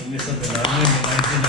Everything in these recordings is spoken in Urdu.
1999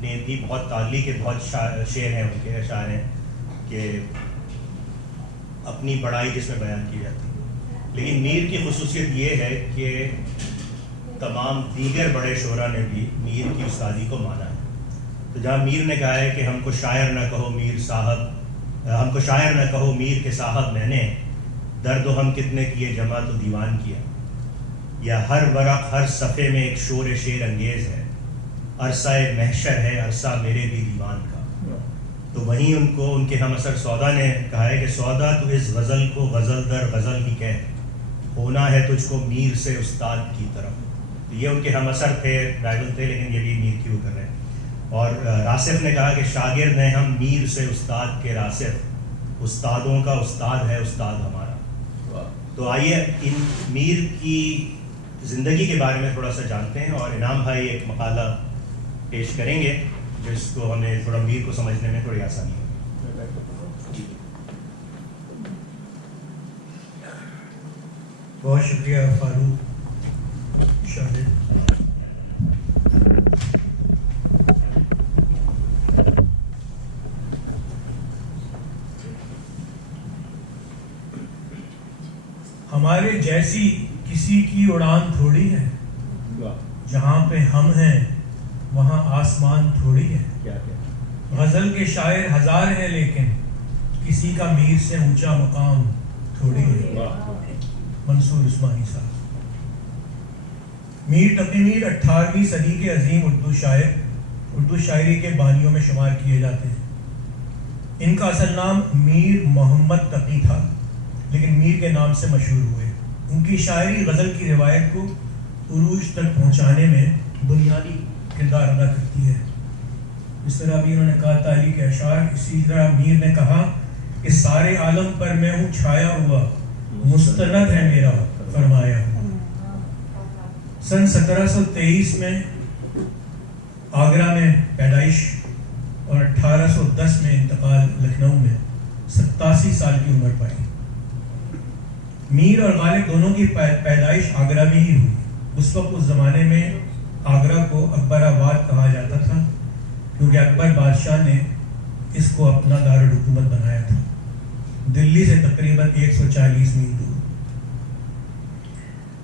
نے بھی بہت تعلیق کے بہت شعر ہیں ان کے اشعار ہیں کہ اپنی بڑائی جس میں بیان کی جاتی ہے. لیکن میر کی خصوصیت یہ ہے کہ تمام دیگر بڑے شعراء نے بھی میر کی استادی کو مانا ہے. تو جہاں میر نے کہا ہے کہ ہم کو شاعر نہ کہو میر صاحب، ہم کو شاعر نہ کہو میر کے صاحب میں نے درد و ہم کتنے کیے جمع تو دیوان کیا، یا ہر ورق ہر صفحے میں ایک شور شعر انگیز ہے، عرصہ محشر ہے عرصہ میرے بھی دیوان کا. تو وہیں ان کو ان کے ہم اثر سودا نے کہا ہے کہ سودا تو اس غزل کو غزل در غزل ہی کہہ، ہونا ہے تجھ کو میر سے استاد کی طرف. تو یہ ان کے ہم اثر تھے، رائول تھے، لیکن یہ بھی میر کیوں کر رہے ہیں. اور راسف نے کہا کہ شاگرد ہیں ہم میر سے استاد کے راسف، استادوں کا استاد ہے استاد ہمارا. تو آئیے ان میر کی زندگی کے بارے میں تھوڑا سا جانتے ہیں، اور انعام بھائی ایک مقالہ پیش کریں گے جس کو ہمیں تھوڑا میر کو سمجھنے میں تھوڑی آسانی ہوگی. بہت شکریہ فاروق شاہد. ہمارے جیسی کسی کی اڑان تھوڑی ہے، جہاں پہ ہم ہیں وہاں آسمان تھوڑی ہے. غزل کے شاعر ہزار ہیں لیکن کسی کا میر سے اونچا مقام تھوڑی ہے. منصور عثمانی صاحب. میر تقی میر 18ویں صدی کے عظیم اردو شاعر، اردو شاعری کے بانیوں میں شمار کیے جاتے ہیں. ان کا اصل نام میر محمد تقی تھا، لیکن میر کے نام سے مشہور ہوئے. ان کی شاعری غزل کی روایت کو عروج تک پہنچانے میں بنیادی کردار ادا کرتی ہے. اس طرح بھی انہوں نے کہا تاریخ اشعار، اسی طرح میر نے کہا کہ سارے عالم پر میں ہوں چھایا ہوا، مستند ہے میرا فرمایا ہوا. سن 1723 میں آگرہ میں پیدائش اور 1810 میں انتقال لکھنؤ میں 87 سال کی عمر پائی. میر اور غالب دونوں کی پیدائش آگرہ میں ہی ہوئی. اس وقت اس زمانے میں آگرہ کو اکبر آباد کہا جاتا تھا، کیونکہ اکبر بادشاہ نے اس کو اپنا دارالحکومت بنایا تھا، دلی سے تقریباً 140 میل دور.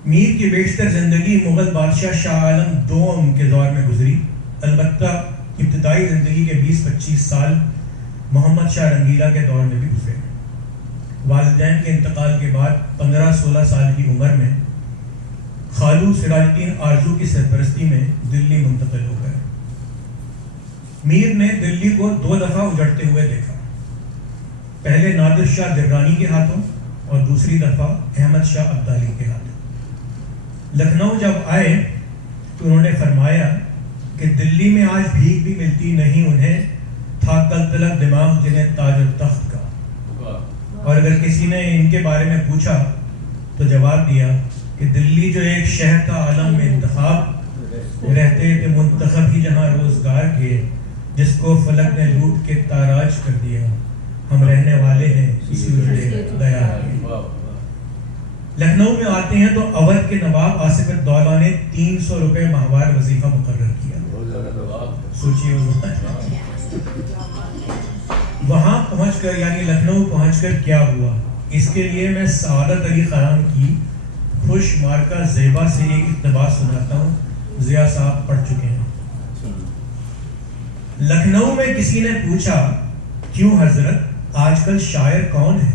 میر کی بیشتر زندگی مغل بادشاہ شاہ عالم دوم کے دور میں گزری. البتہ ابتدائی زندگی کے 20-25 سال محمد شاہ رنگیلا کے دور میں بھی گزرے. والدین کے انتقال کے بعد 15-16 سال کی عمر میں خالو سراج الدین آرزو کی سرپرستی میں دلی منتقل ہو گئے. میر نے دلی کو 2 دفعہ اجڑتے ہوئے دیکھا، پہلے نادر شاہ درانی کے ہاتھوں اور دوسری دفعہ احمد شاہ ابدالی کے ہاتھوں. لکھنؤ جب آئے تو انہوں نے فرمایا کہ دلی میں آج بھیک بھی ملتی نہیں انہیں، تھا کل تلک دماغ جنہیں تاج و تخت کا. اور اگر کسی نے ان کے بارے میں پوچھا تو جواب دیا کہ دلی جو ایک شہر تھا عالم میں انتخاب، رہتے تھے منتخب ہی جہاں روزگار کے، جس کو فلک نے لوٹ کے تاراج کر دیا، ہم رہنے والے ہیں اسی اجڑے دیا کے. لکھنؤ میں آتے ہیں تو اودھ کے نواب آصف الدولہ نے 300 روپے ماہوار وظیفہ مقرر کیا. سوچیے وہاں پہنچ کر، یعنی لکھنؤ پہنچ کر کیا ہوا. اس کے لیے میں سعادت علی خان کی خوش مارکہ زیبا سے ایک اقتباس سناتا ہوں، ضیاء صاحب پڑھ چکے ہیں. لکھنؤ میں کسی نے پوچھا کیوں حضرت آج کل شاعر کون ہے؟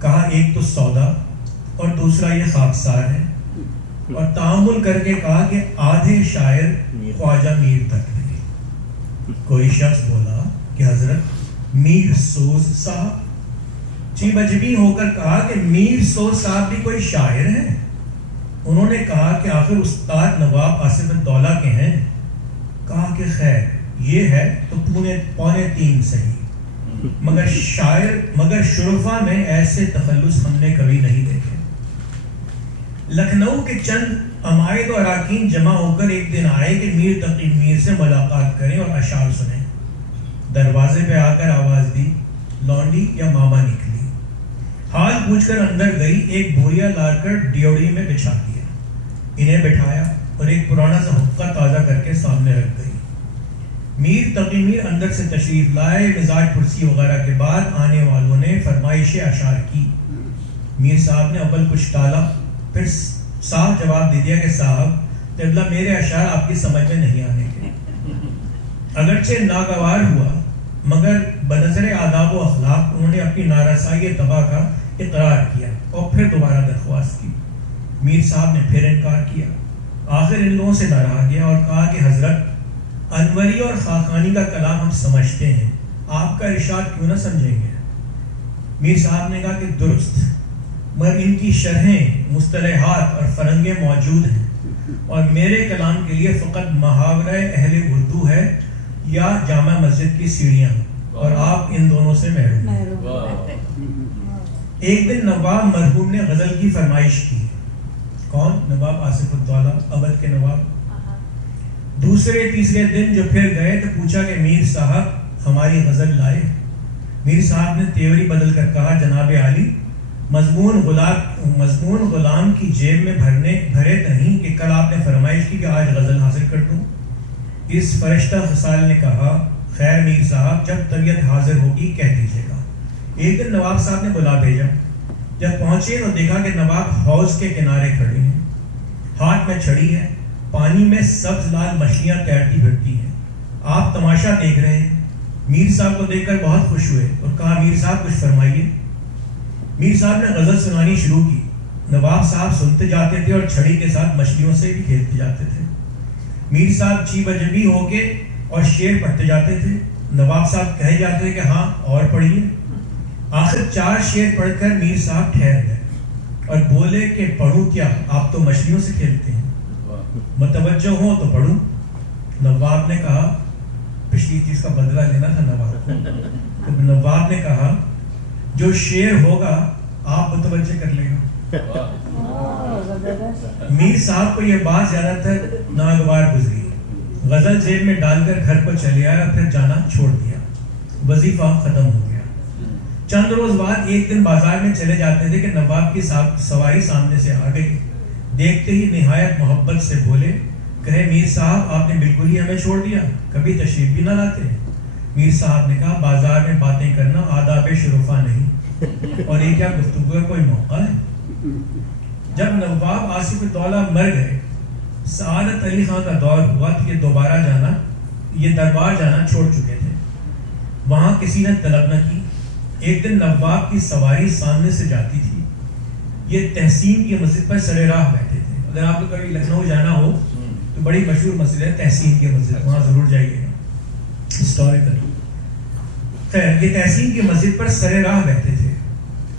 کہا ایک تو سودا اور دوسرا یہ خاکسار ہے. اور تعامل کر کے کہا کہ آدھے شاعر خواجہ میر تک ہیں. کوئی شخص بولا کہ حضرت میر سوز صاحب. چیب عجبی ہو کر کہا کہ میر سوز صاحب بھی کوئی شاعر ہیں؟ انہوں نے کہا کہ آخر استاد نواب آصف الدولہ کے ہیں. کہا کہ خیر یہ ہے تو 2.25 صحیح، مگر شرفا میں ایسے تخلص ہم نے کبھی نہیں دیکھے. لکھنؤ کے چند عمائد و اراکین جمع ہو کر ایک دن آئے کہ میر تقی میر سے ملاقات کریں اور اشعار سنیں. دروازے پہ آ کر آواز دی، لونڈی یا ماما نکلی. حال پوچھ کر اندر گئی، ایک بوریا لا کر ڈیوڑی میں بچھا دیا. انہیں بٹھایا اور ایک پرانا سا حقہ تازہ کر کے سامنے رکھ گئی. میر تقی میر اندر سے تشریف لائے. مزاج پرسی وغیرہ کے بعد آنے والوں نے فرمائش اشعار کی. میر صاحب نے اول کچھ ٹالا، پھر صاف جواب دے دیا کہ صاحب قبلہ میرے اشعار آپ کی سمجھ میں نہیں آنے کے. اگرچہ ناگوار ہوا مگر بنظر آداب و اخلاق انہوں نے اپنی نارسائی تباہ کا اقرار کیا اور پھر دوبارہ درخواست کی. میر صاحب نے پھر انکار کیا. آخر ان لوگوں سے ناراض گیا اور کہا کہ حضرت انوری اور خاقانی کا کلام ہم سمجھتے ہیں، آپ کا ارشاد کیوں نہ سمجھیں گے؟ میر صاحب نے کہا کہ درست، مگر ان کی شرحیں، مصطلحات اور فرنگیں موجود ہیں اور میرے کلام کے لیے فقط محاورہ اہل اردو ہے یا جامع مسجد کی سیڑھیاں، اور آپ ان دونوں سے محروم ہیں. ایک دن نواب مرحوم نے غزل کی فرمائش کی. کون؟ نواب آصف الدولہ، ابد کے نواب. دوسرے تیسرے دن جو پھر گئے تو پوچھا کہ میر صاحب ہماری غزل لائے؟ میر صاحب نے تیوری بدل کر کہا جناب عالی مضمون غلام کی جیب میں بھرے نہیں کہ کل آپ نے فرمائش کی کہ آج غزل حاصل کر دوں. اس فرشتہ خصال نے کہا خیر میر صاحب جب طبیعت حاضر ہوگی کہہ دیجیے گا. ایک دن نواب صاحب نے بلا بھیجا. جب پہنچے تو دیکھا کہ نواب حوض کے کنارے کھڑے ہیں، ہاتھ میں چھڑی ہے، پانی میں سبز لال مچھلیاں تیرتی پھرتی ہیں. آپ تماشا دیکھ رہے ہیں. میر صاحب کو دیکھ کر بہت خوش ہوئے اور کہا میر صاحب کچھ فرمائیے. میر صاحب نے غزل سنانی شروع کی. نواب صاحب سنتے جاتے تھے اور چھڑی کے ساتھ مچھلیوں سے بھی کھیلتے جاتے تھے. میر صاحب چی بجبی ہو کے اور شعر پڑھتے جاتے تھے. نواب صاحب کہے جاتے کہ ہاں اور پڑھیے. آخر 4 شعر پڑھ کر میر صاحب ٹھہر گئے اور بولے کہ پڑھوں کیا، آپ تو مچھلیوں سے کھیلتے ہیں، متوجہ ہو تو پڑھوں. نواب نے کہا پچھلی چیز کا بدلہ لینا تھا نواب کو. نواب نے کہا جو شعر ہوگا آپ متوجہ کر لے گا. میر صاحب کو یہ بات زیادہ تر ناگوار گزری. غزل جیب میں ڈال کر گھر کو چلے آئے اور پھر جانا چھوڑ دیا. وظیفہ ختم ہو گیا. چند روز بعد ایک دن بازار میں چلے جاتے تھے کہ نواب کی سواری سامنے سے آ گئی. دیکھتے ہی نہایت محبت سے بولے کہے میر صاحب آپ نے بالکل ہی ہمیں چھوڑ دیا، کبھی تشریف بھی نہ لاتے. میر صاحب نے کہا بازار میں باتیں کرنا آداب شرفا نہیں، اور یہ کیا گفتگو کا کوئی موقع ہے. جب نواب آصف الدولہ مر گئے، سعادت علی خان کا دور ہوا تو یہ دربار جانا چھوڑ چکے تھے. وہاں کسی نے طلب نہ کی. ایک دن نواب کی سواری سامنے سے جاتی تھی. یہ تحسین کی مسجد پر سر راہ بیٹھے تھے. اگر آپ کو کبھی لکھنؤ جانا ہو تو بڑی مشہور مسجد ہے تحسین کی مسجد، وہاں ضرور جائیے گا، ہسٹوریکل. خیر یہ تحسین کی مسجد پر سر راہ بیٹھے تھے.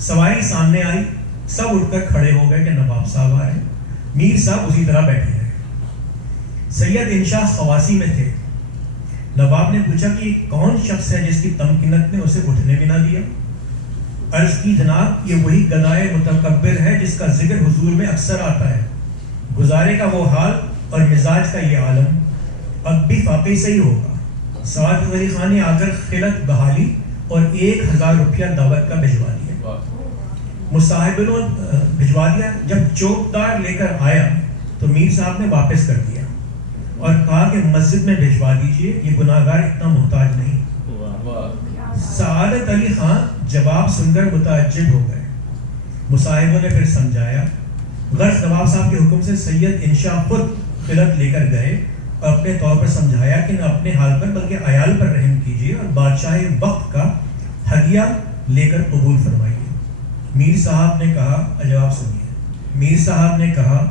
سواری سامنے آئی، سب اٹھ کر کھڑے ہو گئے کہ نواب صاحب آ رہے ہیں. میر صاحب اسی طرح بیٹھے رہے. سید انشاء خواسی میں تھے. نواب نے پوچھا کہ کون شخص ہے جس کی تمکنت نے اسے اٹھنے بھی نہ دیا؟ عرض کی جناب یہ وہی گدائے متکبر ہے جس کا ذکر حضور میں اکثر آتا ہے. گزارے کا وہ حال اور مزاج کا یہ عالم اب بھی واقعی صحیح ہوگا. سعادت علی خان نے آ کر خلعت بحالی اور 1000 روپیہ دعوت کا بھجوا دیا. مصاحبوں بھجوا دیا. جب چوکدار لے کر آیا تو میر صاحب نے واپس کر دیا اور کہا کہ مسجد میں بھجوا دیجئے، یہ گناہگار اتنا محتاج نہیں. سعادت علی خان جواب سن کر متعجب ہو گئے. مصاحبوں نے پھر سمجھایا. غرض نواب صاحب کے حکم سے سید انشاء خود خلعت لے کر گئے اور اپنے طور پر سمجھایا کہ نہ اپنے حال پر بلکہ عیال پر رحم کیجیے اور بادشاہ وقت کا ہدیہ لے کر قبول فرمائیے. میر صاحب نے کہا، جواب سنیے. میر صاحب نے کہا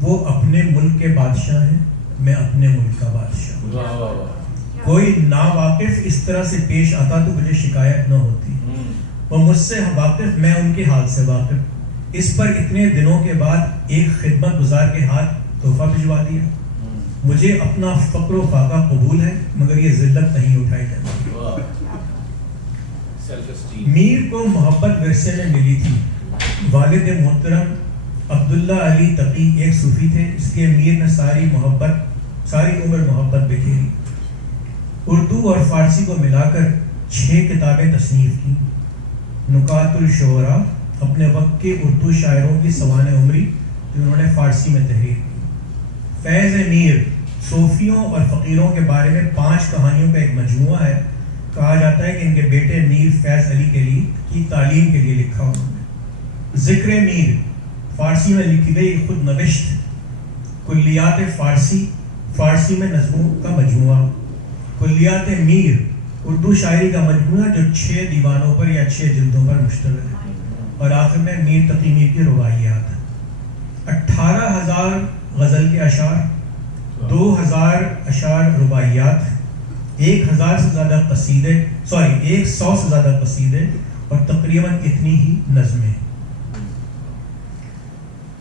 وہ اپنے ملک کے بادشاہ ہیں، میں اپنے ملک کا بادشاہ. کوئی ناواقف اس طرح سے پیش آتا تو مجھے شکایت نہ ہوتی. وہ مجھ سے واقف، میں ان کے حال سے واقف. اس پر اتنے دنوں کے بعد ایک خدمت گزار کے ہاتھ تحفہ بھجوا دیا. مجھے اپنا فقر و فاقہ قبول ہے مگر یہ ذلت نہیں اٹھائی جاتی. میر کو محبت ورثے میں ملی تھی. والد محترم عبداللہ علی تقی ایک صوفی تھے، اس لیے میر نے ساری عمر محبت بکھیری. اردو اور فارسی کو ملا کر 6 کتابیں تصنیف کی. نکات الشعراء اپنے وقت کے اردو شاعروں کی سوانح عمری جو انہوں نے فارسی میں تحریر کی. فیض میر صوفیوں اور فقیروں کے بارے میں 5 کہانیوں کا ایک مجموعہ ہے. کہا جاتا ہے کہ ان کے بیٹے میر فیض علی کے لیے کی تعلیم کے لیے لکھا انہوں نے. ذکر میر فارسی میں لکھی گئی خود نوشت کلیات فارسی میں نظموں کا مجموعہ. کلیات میر اردو شاعری کا مجموعہ جو 6 دیوانوں پر یا 6 جلدوں پر مشتمل ہے. اور آخر میں میر تقی میر کی رباعیات. 18,000 غزل کے اشعار، 2,000 اشعار رباعیات، 100 سے زیادہ قصیدے اور تقریباً اتنی ہی نظمیں.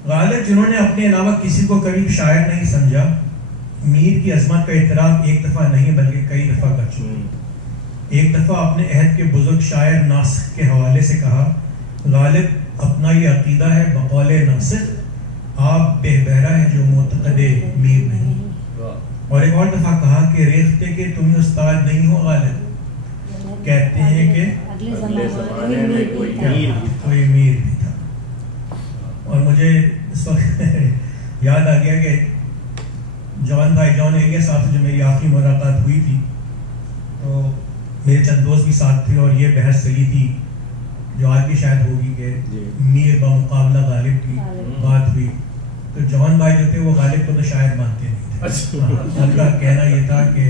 غالب جنہوں نے اپنے علاوہ کسی کو کبھی شاعر نہیں سمجھا، میر کی عظمت کا اعتراف ایک دفعہ نہیں بلکہ کئی دفعہ کر چکے. ایک دفعہ اپنے عہد کے بزرگ شاعر ناسخ کے حوالے سے کہا، غالب اپنا یہ عقیدہ ہے بقول ناسخ، آپ بے بہرا ہے جو معتقد میر نہیں. اور ایک اور دفعہ کہا کہ ریختے کے تمہیں استاد نہیں ہو غالب، کہتے ہیں کہ کوئی میر بھی تھا. اور مجھے اس وقت یاد آ گیا کہ جان ایریا صاحب سے جو میری آخری ملاقات ہوئی تھی تو میرے چند دوست بھی ساتھ تھے اور یہ بحث چلی تھی جو آج بھی شاید ہوگی کہ میر بمقابلہ غالب کی بات ہوئی. تو جان بھائی جو تھے وہ غالب کو تو شاعر مانتے نہیں تھے. ان کا کہنا یہ تھا کہ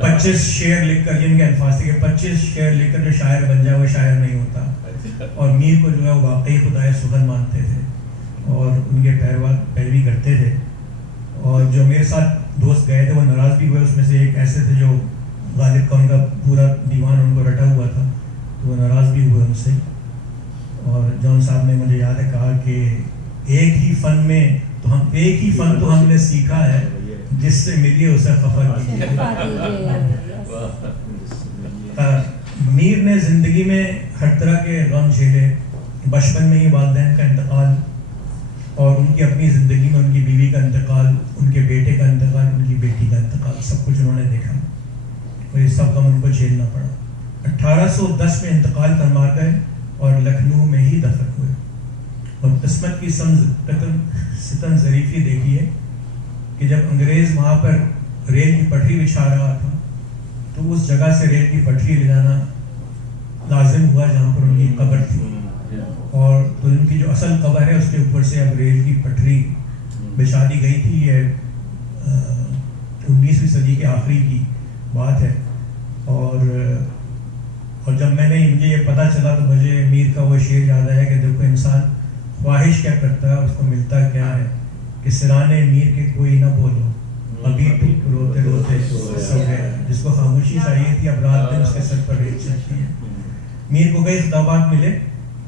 25 شعر لکھ کر، جن کے الفاظ تھے کہ 25 شعر لکھ کر جو شاعر بن جائے وہ شاعر نہیں ہوتا. اور میر کو جو ہے وہ واقعی خدائے سخن مانتے تھے اور ان کے پیروی کرتے تھے. اور جو میرے ساتھ دوست گئے تھے وہ ناراض بھی ہوئے. اس میں سے ایک ایسے تھے جو غالب کا ان کا پورا دیوان ان کو رٹا ہوا تھا تو وہ ناراض بھی ہوئے ان سے. اور جان صاحب نے مجھے یاد ہے کہا کہ ایک ہی فن تو ہم نے سیکھا ہے جس سے ملی اسے خفا کیجیے. میر نے زندگی میں ہر طرح کے غم جھیلے. بچپن میں ہی والدین کا انتقال اور ان کی اپنی زندگی میں ان کی بیوی کا انتقال، ان کے بیٹے کا انتقال، ان کی بیٹی کا انتقال، سب کچھ انہوں نے دیکھا اور یہ سب غم ان کو جھیلنا پڑا. 1810 میں انتقال فرما گئے اور لکھنؤ میں ہی دفن ہوئے. اور قسمت کی ستم ظریفی دیکھیے کہ جب انگریز وہاں پر ریل کی پٹری بچھا رہا تھا تو اس جگہ سے ریل کی پٹری لے جانا لازم ہوا جہاں پر ان کی قبر تھی. اور تو ان کی جو اصل قبر ہے اس کے اوپر سے اب ریل کی پٹری بچھا دی گئی تھی. یہ 19ویں صدی کے آخری کی بات ہے. اور جب مجھے یہ پتہ چلا تو مجھے میر کا وہ شعر یاد آیا کہ دیکھو انسان خواہش کیا کرتا ہے اس کو ملتا کیا ہے، کہ سرانے میر کے کوئی نہ بولو ابھی تک روتے روتے سو گیا. جس کو خاموشی چاہیے تھی اب رات دن اس کے سر پر ریت چلتی ہے. میر کو کئی خطابات ملے،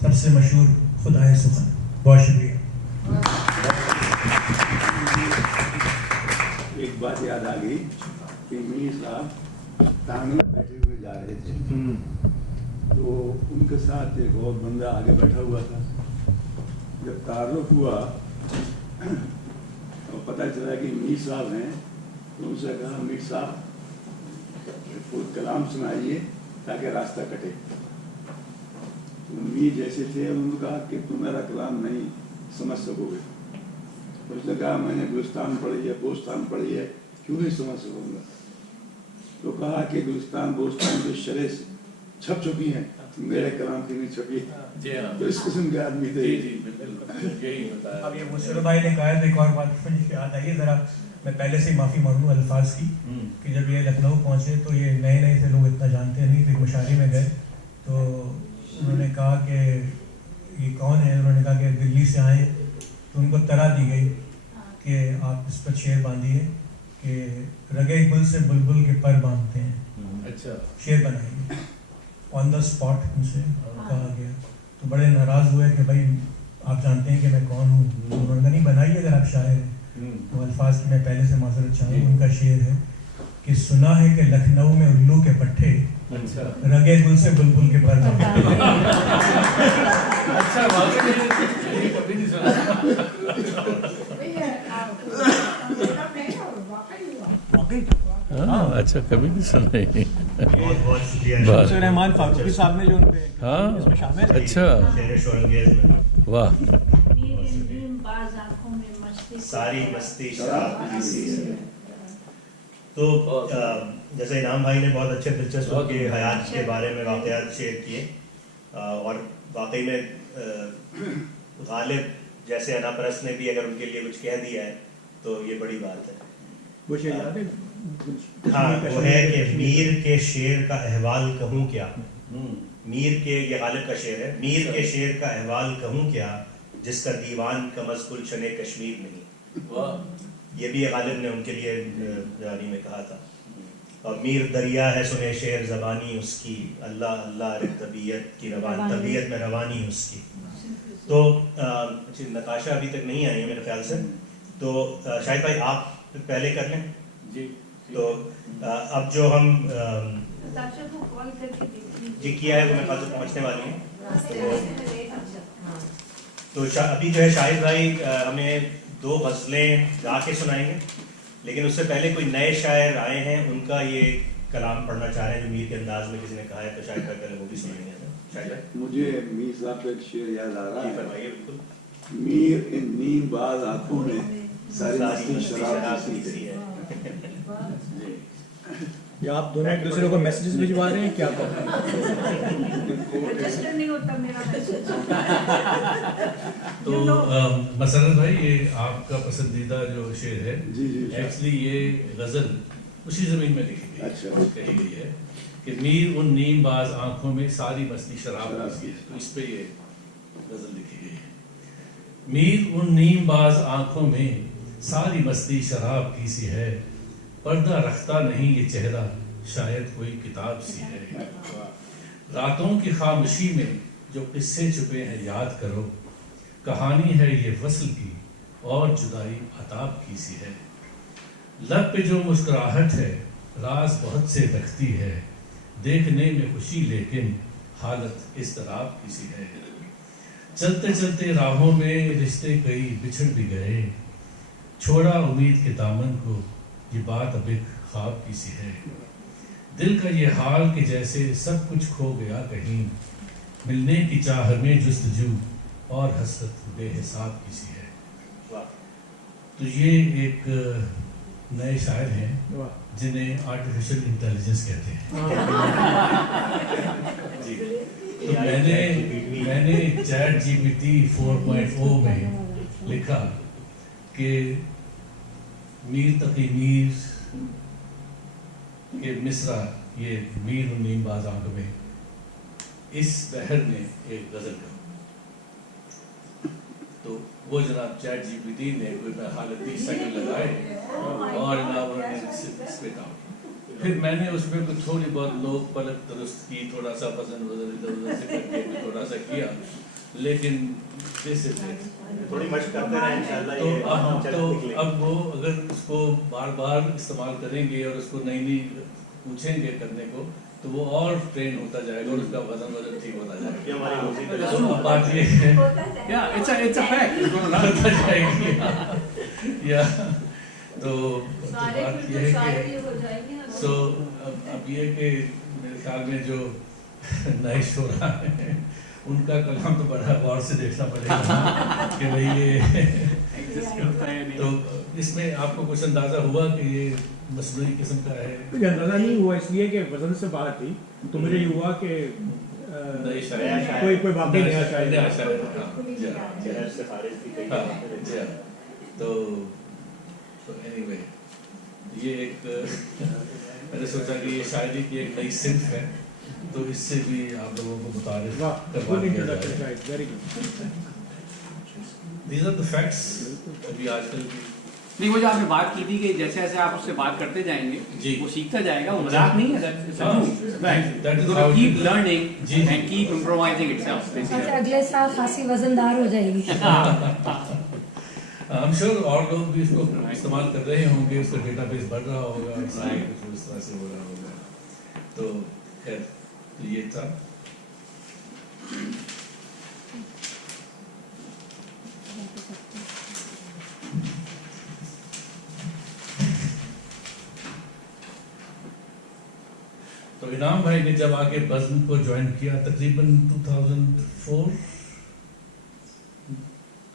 سب سے مشہور خدائے سخن. بہت شکریہ. ایک بات یاد آ گئی کہ میر صاحب تانوں بیٹھے ہوئے جا رہے تھے تو ان کے ساتھ ایک اور بندہ آگے بیٹھا ہوا تھا. جب تعارف ہوا اور پتہ چلا کہ میر صاحب ہیں تو ان سے کہا میر صاحب کوئی کلام سنائیے تاکہ راستہ کٹے. میر جیسے تھے انہوں نے کہا کہ تم میرا کلام نہیں سمجھ سکو گے. اس نے کہا میں نے گلستان پڑھی ہے، بوستان پڑھی ہے، کیوں نہیں سمجھ سکوں گا. تو کہا کہ گلستان بوستان جو شرح سے چھپ چکی ہیں میرے کلام کی نہیں چھپی. تو اس قسم کے آدمی تھے. اب یہ مسلم بھائی نے کہا تو ایک اور بات مجھے یاد آئی ہے. ذرا میں پہلے سے معافی مانگوں الفاظ کی کہ جب یہ لکھنؤ پہنچے تو یہ نئے سے لوگ اتنا جانتے نہیں تھے. مشاعرے میں گئے تو انہوں نے کہا کہ یہ کون ہے. انہوں نے کہا کہ دلی سے آئے. تو ان کو طرح دی گئی کہ آپ اس پر شعر باندھیے کہ رگے گل سے بلبل کے پر باندھتے ہیں. اچھا شعر بنائیے. آن دا اسپاٹ ان سے کہا گیا. تو بڑے ناراض ہوئے کہ بھائی آپ جانتے ہیں کہ میں کون ہوں. انہوں نے کہا نہیں بنائیے اگر آپ شاعر ہیں. تو الفاظ کی میں پہلے سے معذرت چاہوں. ان کا شعر ہے کہ سنا ہے کہ لکھنؤ میں الو کے پٹھے رگے گل سے بلبل کے پر باندھتے ہیں. اچھا کبھی نہیں سنا. اچھا کبھی نہیں سنا. بہت بہت شکریہ رحمان فاروقی صاحب نے جو ہاں شامل. اچھا واہ. ساری مستی شراب کی سی ہے. تو جیسے انعام بھائی نے بہت اچھے دلچسپ کے حیات کے بارے میں واقعات شیئر کیے، اور واقعی میں غالب جیسے انا پرست نے بھی اگر ان کے لیے کچھ کہہ دیا ہے تو یہ بڑی بات ہے. وہ شعر یاد ہے؟ ہاں وہ ہے کہ میر کے شعر کا احوال کہوں کیا، میر کے، یہ غالب کا شعر ہے، میر کے شعر کا احوال کہوں کیا جس کا دیوان کم از گلشن کشمیر نہیں. یہ بھی غالب نے ان کے لیے جوانی میں کہا تھا. اور میر دریا ہے سنے شعر زبانی اس کی، اللہ اللہ رے طبیعت کی روان، طبیعت میں روانی اس کی. تو نتاشا ابھی تک نہیں آئی ہے میرے خیال سے، تو شاہد بھائی آپ پہلے کر لیں. جی تو اب جو ہم نتاشا کو کال کر کے جی کیا ہے وہ میرے پاس پہنچنے والی ہیں. تو ابھی جو ہے شاہد بھائی ہمیں 2 غزلیں گا کے سنائیں گے، لیکن اس سے پہلے کوئی نئے شاعر آئے ہیں ان کا یہ کلام پڑھنا چاہ رہے ہیں جو میر کے انداز میں کسی نے کہا ہے، تو شاہد بھائی پہلے وہ بھی سنائیں گے. شاہد بھائی مجھے میر صاحب کا ایک شعر یاد آ رہا جی ہے. فرمائیے. بالکل. میر ان نیم باز آنکھوں میں ساری ساری مستی مستی شراب شراب پیتی پیتی ہے. ہے. یا آپ دونوں ایک دوسرے کو میسیجز بھجوا رہے ہیں کیا کر رہے ہیں؟ رجسٹر نہیں ہوتا میرا میسج. تو مسرت بھائی یہ آپ کا پسندیدہ جو شعر ہے، جی جی ایکچولی یہ غزل اسی زمین میں لکھی گئی اچھا. ہے، کہی گئی ہے کہ میر ان نیم باز آنکھوں میں ساری مستی شراب کی ہے. تو اس پہ یہ غزل لکھی گئی ہے. میر ان نیم باز آنکھوں میں ساری مستی شراب کی سی ہے، پردہ رکھتا نہیں یہ چہرہ شاید کوئی کتاب سی ہے. راتوں کی خاموشی میں جو قصے چھپے ہیں یاد کرو، کہانی ہے یہ وصل کی اور جدائی عتاب کی سی ہے. لب پہ جو مسکراہٹ ہے راز بہت سے رکھتی ہے، دیکھنے میں خوشی لیکن حالت اضطراب کی سی ہے. چلتے چلتے راہوں میں رشتے کئی بچھڑ بھی گئے، چھوڑا امید کے دامن کو یہ بات اب ایک خواب کی سی ہے. دل کا یہ حال کہ جیسے سب کچھ کھو گیا کہیں، ملنے کی چاہ میں جستجو اور حسرت بے حساب کی سی ہے. تو یہ ایک نئے شاعر ہیں جنہیں آرٹیفیشل انٹیلیجنس کہتے ہیں. جی تو میں نے چیٹ جی پی ٹی 4.0 میں لکھا کہ میر تقی میر کے مصرع یہ میر و نیم باز آنکھ میں اس بحر میں ایک غزل کا. تو وہ جناب چیٹ جی پی ٹی نے کوئی حالت 30 سیکنڈ لگائے اور انہوں نے اس پہ کام. پھر میں نے اس میں کچھ تھوڑی بہت لوگ پلک درست کی، تھوڑا سا وزن ادھر ادھر سے کر کے تھوڑا سا کیا، لیکن تھوڑی مشق کرتے رہیں انشاءاللہ. تو اب وہ اگر اس کو بار بار استعمال کریں گے اور اس کو نئی نئی پوچھیں گے کرنے کو تو وہ اور ٹرین ہوتا جائے گا اور اس کا وزن ٹھیک ہوتا جائے گا. یہ ہماری روزی کا تو اب بات یہ ہے ہوتا جائے گی یا تو بات یہ ہے کہ سو اب یہ کہ میرے خیال میں جو نئے شعراء ہیں ان کا کلام تو بڑا غور سے دیکھنا پڑے گا کہ بھئی یہ تو اس میں آپ کو کچھ اندازہ ہوا کہ یہ مصنوعی قسم کا ہے؟ مجھے اندازہ نہیں ہوا اس لیے کہ وزن سے بات تھی، تو مجھے یہ ہوا کہ نئی شاعر کوئی واقعی نیا شاعر. نیا شاعر شہر سے خارج کی گئی. جی تو اینی وے یہ ایک میں نے سوچا کہ یہ شاعری کی ایک نئی صنف ہے تو اس سے بھی آپ لوگوں کو متعارف کروا دیا جائے. These are the facts. ابھی آج کل کی نہیں وہ جو آپ نے بات کی تھی کہ جیسے جیسے آپ اس سے بات کرتے جائیں گے وہ سیکھتا جائے گا، وہ مذاق نہیں ہے. Keep learning and keep improvising itself. اگلے سال خاصی وزن دار ہو جائے گی. I'm sure اور لوگ بھی اس کو استعمال کر رہے ہوں گے، اس کا ڈیٹا بیس بڑھ رہا ہوگا، اس طرح سے ہو رہا ہوگا. تو خیر تو یہ تھا. تو انعام بھائی نے جب آگے بزم کو جوائن کیا تقریباً 2004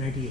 98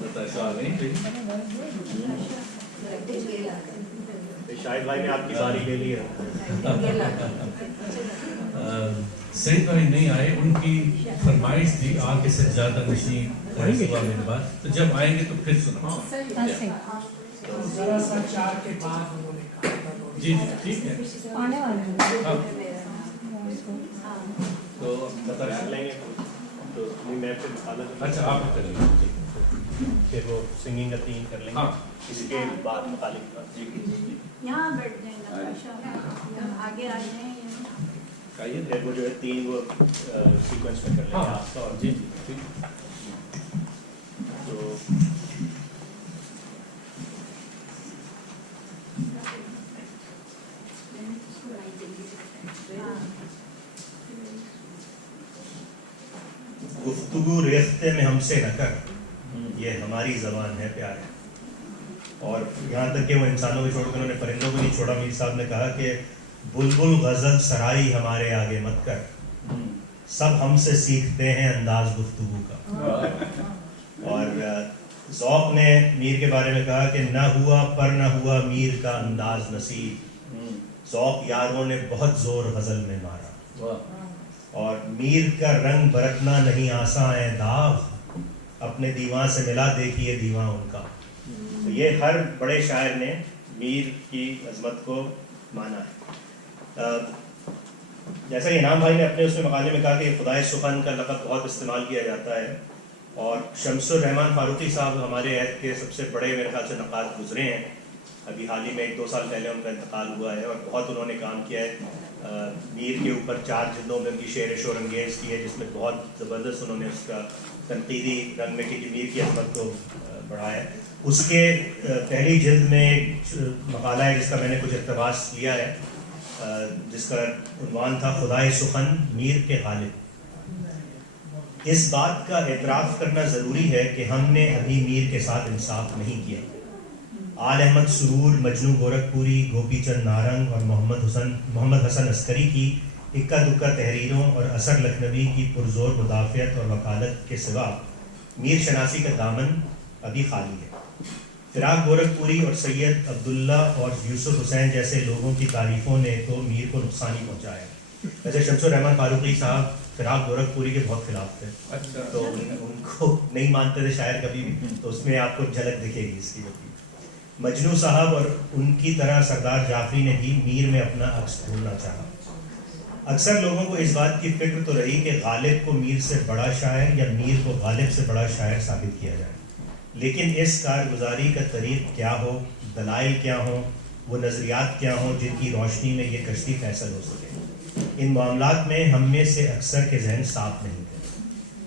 بتا سوال نہیں شاہد بھائی نے آپ کی باری لے لی ہے. سعید بھائی نہیں آئے, ان کی فرمائش تھی آ کے سجادہ نشین صبح میرے بعد, تو جب آئیں گے تو پھر سنا. ذرا سا 4 کے بعد انہوں نے کہا تھا. جی جی ٹھیک ہے. آنے والے تو بتا لیں گے تو میں پھر مخالف. اچھا آپ کر لیجیے. پھر وہ سنگنگ کا 3 کر لیں گے, ہاں اس کے بعد مخالف کا. جی یہاں بیٹھ جائیں گے, آگے آ جائیں. پھر وہ جو ہے 3 وہ سیکوینس میں کر لیں گے آپ کا. اور جی جی ٹھیک. تو گفتگو ریختے میں ہم سے نہ کر, یہ ہماری زبان ہے پیارے. اور یہاں تک کہ وہ انسانوں کو چھوڑ کر انہوں نے پرندوں کو نہیں چھوڑا. میر صاحب نے کہا کہ بلبل غزل سرائی ہمارے آگے مت کر, سب ہم سے سیکھتے ہیں انداز گفتگو کا. اور ذوق نے میر کے بارے میں کہا کہ نہ ہوا پر نہ ہوا میر کا انداز نصیب, ذوق یاروں نے بہت زور غزل میں مارا. اور میر کا رنگ برتنا نہیں آساں ہے داغ, اپنے دیواں سے ملا دیکھیے دیواں ان کا. تو یہ ہر بڑے شاعر نے میر کی عظمت کو مانا ہے. جیسا کہ انعام بھائی نے اپنے اس میں مقالے میں کہا کہ خدائے سخن کا لقب بہت استعمال کیا جاتا ہے, اور شمس الرحمان فاروقی صاحب ہمارے عہد کے سب سے بڑے میرے خیال سے نقاد گزرے ہیں. ابھی حال ہی میں 1-2 سال پہلے ان کا انتقال ہوا ہے, اور بہت انہوں نے کام کیا ہے. میر کے اوپر 4 جلدوں میں ان کی شعر شور انگیز کی ہے, جس میں بہت زبردست انہوں نے اس کا تنقیدی رنگ میں کی میر کی عظمت کو بڑھایا. اس کے پہلی جلد میں ایک مقالہ ہے جس کا میں نے کچھ اقتباس لیا ہے, جس کا عنوان تھا خدائے سخن میر کے غالب. اس بات کا اعتراف کرنا ضروری ہے کہ ہم نے ابھی میر کے ساتھ انصاف نہیں کیا. آل احمد سرور, مجنو گورکھپوری, گوپی چند نارنگ اور محمد حسن عسکری کی اکا دکا تحریروں اور اثر لکھنوی کی پرزور مدافعت اور وکالت کے سوا میر شناسی کا دامن ابھی خالی ہے. فراق گورکھپوری اور سید عبداللہ اور یوسف حسین جیسے لوگوں کی تعریفوں نے تو میر کو نقصان ہی پہنچایا. ویسے شمس الرحمان فاروقی صاحب فراق گورکھپوری کے بہت خلاف تھے, تو ان کو نہیں مانتے تھے شاعر کبھی بھی, تو اس میں آپ کو جھلک دکھے گی اس کی. مجنو صاحب اور ان کی طرح سردار جعفری نے بھی میر میں اپنا عکس ڈھونڈنا چاہا. اکثر لوگوں کو اس بات کی فکر تو رہی کہ غالب کو میر سے بڑا شاعر یا میر کو غالب سے بڑا شاعر ثابت کیا جائے, لیکن اس کارگزاری کا طریق کیا ہو, دلائل کیا ہوں, وہ نظریات کیا ہوں جن کی روشنی میں یہ کشتی فیصل ہو سکے. ان معاملات میں ہم میں سے اکثر کے ذہن صاف نہیں تھے.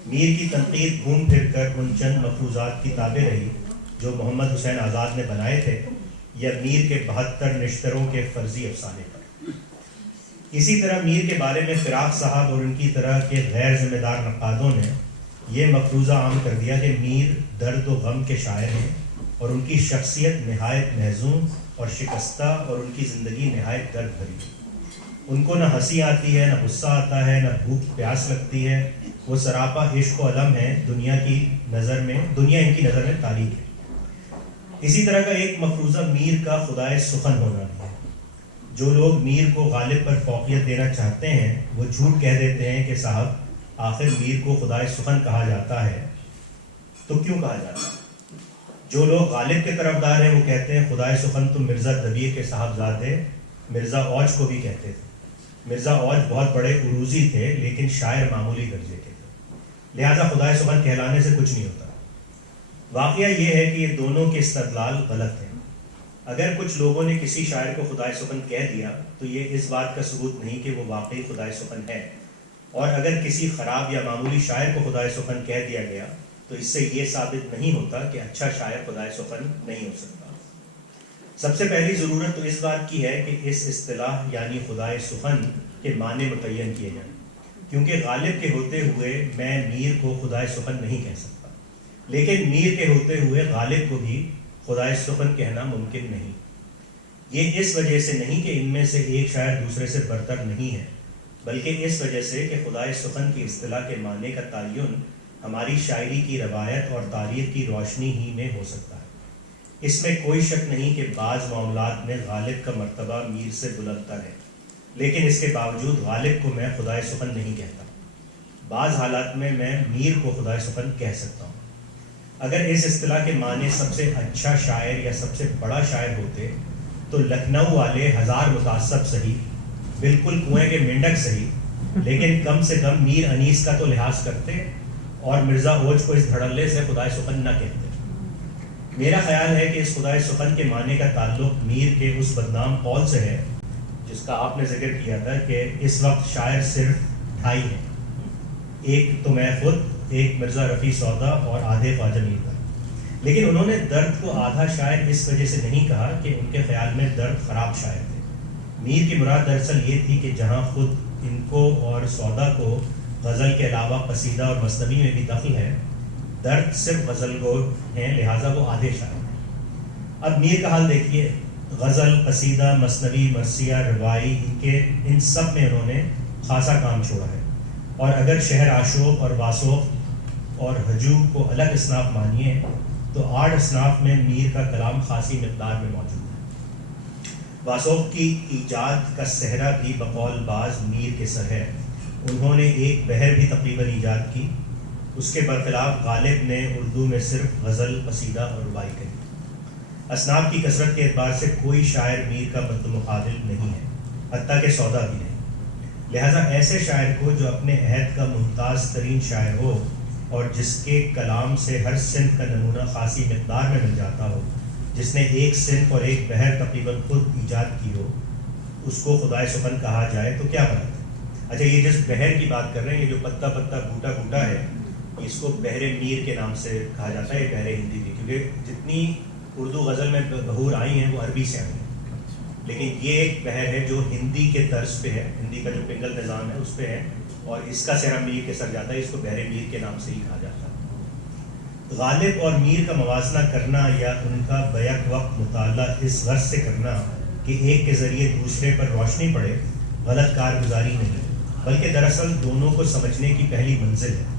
میر کی تنقید گھوم پھر کر ان چند مفروضات کی تابع رہی جو محمد حسین آزاد نے بنائے تھے, یا میر کے 72 نشتروں کے فرضی افسانے پر. اسی طرح میر کے بارے میں فراق صاحب اور ان کی طرح کے غیر ذمہ دار نقادوں نے یہ مفروضہ عام کر دیا کہ میر درد و غم کے شاعر ہیں, اور ان کی شخصیت نہایت محزون اور شکستہ, اور ان کی زندگی نہایت درد بھری. ان کو نہ ہنسی آتی ہے, نہ غصہ آتا ہے, نہ بھوک پیاس لگتی ہے. وہ سراپا عشق و علم ہے, دنیا ان کی نظر میں تاریخ ہے. اسی طرح کا ایک مفروضہ میر کا خدائے سخن ہونا بھی ہے. جو لوگ میر کو غالب پر فوقیت دینا چاہتے ہیں وہ جھوٹ کہہ دیتے ہیں کہ صاحب آخر میر کو خدائے سخن کہا جاتا ہے تو کیوں کہا جاتا ہے. جو لوگ غالب کے طرفدار ہیں وہ کہتے ہیں خدائے سخن تو مرزا دبیر کے صاحبزادے مرزا اوج کو بھی کہتے تھے. مرزا اوج بہت بڑے عروضی تھے لیکن شاعر معمولی درجے کے تھے, لہذا خدائے سخن کہلانے سے کچھ نہیں ہوتا. واقعہ یہ ہے کہ یہ دونوں کے استدلال غلط ہیں. اگر کچھ لوگوں نے کسی شاعر کو خدائے سخن کہہ دیا تو یہ اس بات کا ثبوت نہیں کہ وہ واقعی خدائے سخن ہے, اور اگر کسی خراب یا معمولی شاعر کو خدائے سخن کہہ دیا گیا تو اس سے یہ ثابت نہیں ہوتا کہ اچھا شاعر خدائے سخن نہیں ہو سکتا. سب سے پہلی ضرورت تو اس بات کی ہے کہ اس اصطلاح یعنی خدائے سخن کے معنی متعین کیے جائیں, کیونکہ غالب کے ہوتے ہوئے میں میر کو خدائے سخن نہیں کہہ سکتا, لیکن میر کے ہوتے ہوئے غالب کو بھی خدائے سخن کہنا ممکن نہیں. یہ اس وجہ سے نہیں کہ ان میں سے ایک شاعر دوسرے سے برتر نہیں ہے, بلکہ اس وجہ سے کہ خدائے سخن کی اصطلاح کے معنی کا تعین ہماری شاعری کی روایت اور تاریخ کی روشنی ہی میں ہو سکتا ہے۔ اس میں کوئی شک نہیں کہ بعض معاملات میں غالب کا مرتبہ میر سے بلند تر ہے، لیکن اس کے باوجود غالب کو میں خدائے سخن نہیں کہتا۔ بعض حالات میں میر کو خدائے سخن کہہ سکتا ہوں۔ اگر اس اصطلاح کے معنی سب سے اچھا شاعر یا سب سے بڑا شاعر ہوتے تو لکھنؤ والے 1000 متعصب صحیح، بالکل کنویں کے مینڈک صحیح، لیکن کم سے کم میر انیس کا تو لحاظ کرتے اور مرزا اوج کو اس دھڑلے سے خدائے سخن نہ کہتے۔ میرا خیال ہے کہ اس خدائے سخن کے معنی کا تعلق میر کے اس بدنام قول سے ہے جس کا آپ نے ذکر کیا تھا کہ اس وقت شاعر صرف 2.5 ہیں، ایک تو میں خود، ایک مرزا رفیع سودا اور آدھے خواجہ میر کا۔ لیکن انہوں نے درد کو آدھا شاعر اس وجہ سے نہیں کہا کہ ان کے خیال میں درد خراب شاعر تھے۔ میر کی مراد دراصل یہ تھی کہ جہاں خود ان کو اور سودا کو غزل کے علاوہ قصیدہ اور مثنوی میں بھی دخل ہے، درد صرف غزل گو ہیں، لہٰذا وہ آدھے شاعر ہیں۔ اب میر کا حال دیکھیے، غزل، قصیدہ، مثنوی، مرثیہ، رباعی، ان سب میں انہوں نے خاصا کام چھوڑا ہے، اور اگر شہر آشوق اور واسوق اور ہجوم کو الگ اصناف مانیے تو 8 اصناف میں میر کا کلام خاصی مقدار میں موجود ہے۔ واسوق کی ایجاد کا صحرا بھی بقول بعض میر کے سر ہے، انہوں نے ایک بحر بھی تقریباً ایجاد کی۔ اس کے برخلاف غالب نے اردو میں صرف غزل، قصیدہ اور رباعی کہی۔ اصناف کی کثرت کے اعتبار سے کوئی شاعر میر کا مد مقابل نہیں ہے، حتیٰ کہ سودا بھی نہیں۔ لہٰذا ایسے شاعر کو جو اپنے عہد کا ممتاز ترین شاعر ہو اور جس کے کلام سے ہر صنف کا نمونہ خاصی مقدار میں مل جاتا ہو، جس نے ایک صنف اور ایک بحر تقریباً خود ایجاد کی ہو، اس کو خدائے سخن کہا جائے تو کیا غلط ہے؟ اچھا، یہ جس بحر کی بات کر رہے ہیں، یہ جو پتا پتا بوٹا بوٹا ہے، اس کو بحر میر کے نام سے کہا جاتا ہے، یہ بحر ہندی بھی، کیونکہ جتنی اردو غزل میں بہور آئی ہیں وہ عربی سے آئی ہیں، لیکن یہ ایک بحر ہے جو ہندی کے طرز پہ ہے، ہندی کا جو پنگل نظام ہے اس پہ ہے، اور اس کا صحرا میر کے سر جاتا ہے، اس کو بحر میر کے نام سے ہی کہا جاتا ہے۔ غالب اور میر کا موازنہ کرنا یا ان کا بیک وقت مطالعہ اس غرض سے کرنا کہ ایک کے ذریعے دوسرے پر روشنی پڑے، غلط کارگزاری نہیں، بلکہ دراصل دونوں کو سمجھنے کی پہلی منزل ہے۔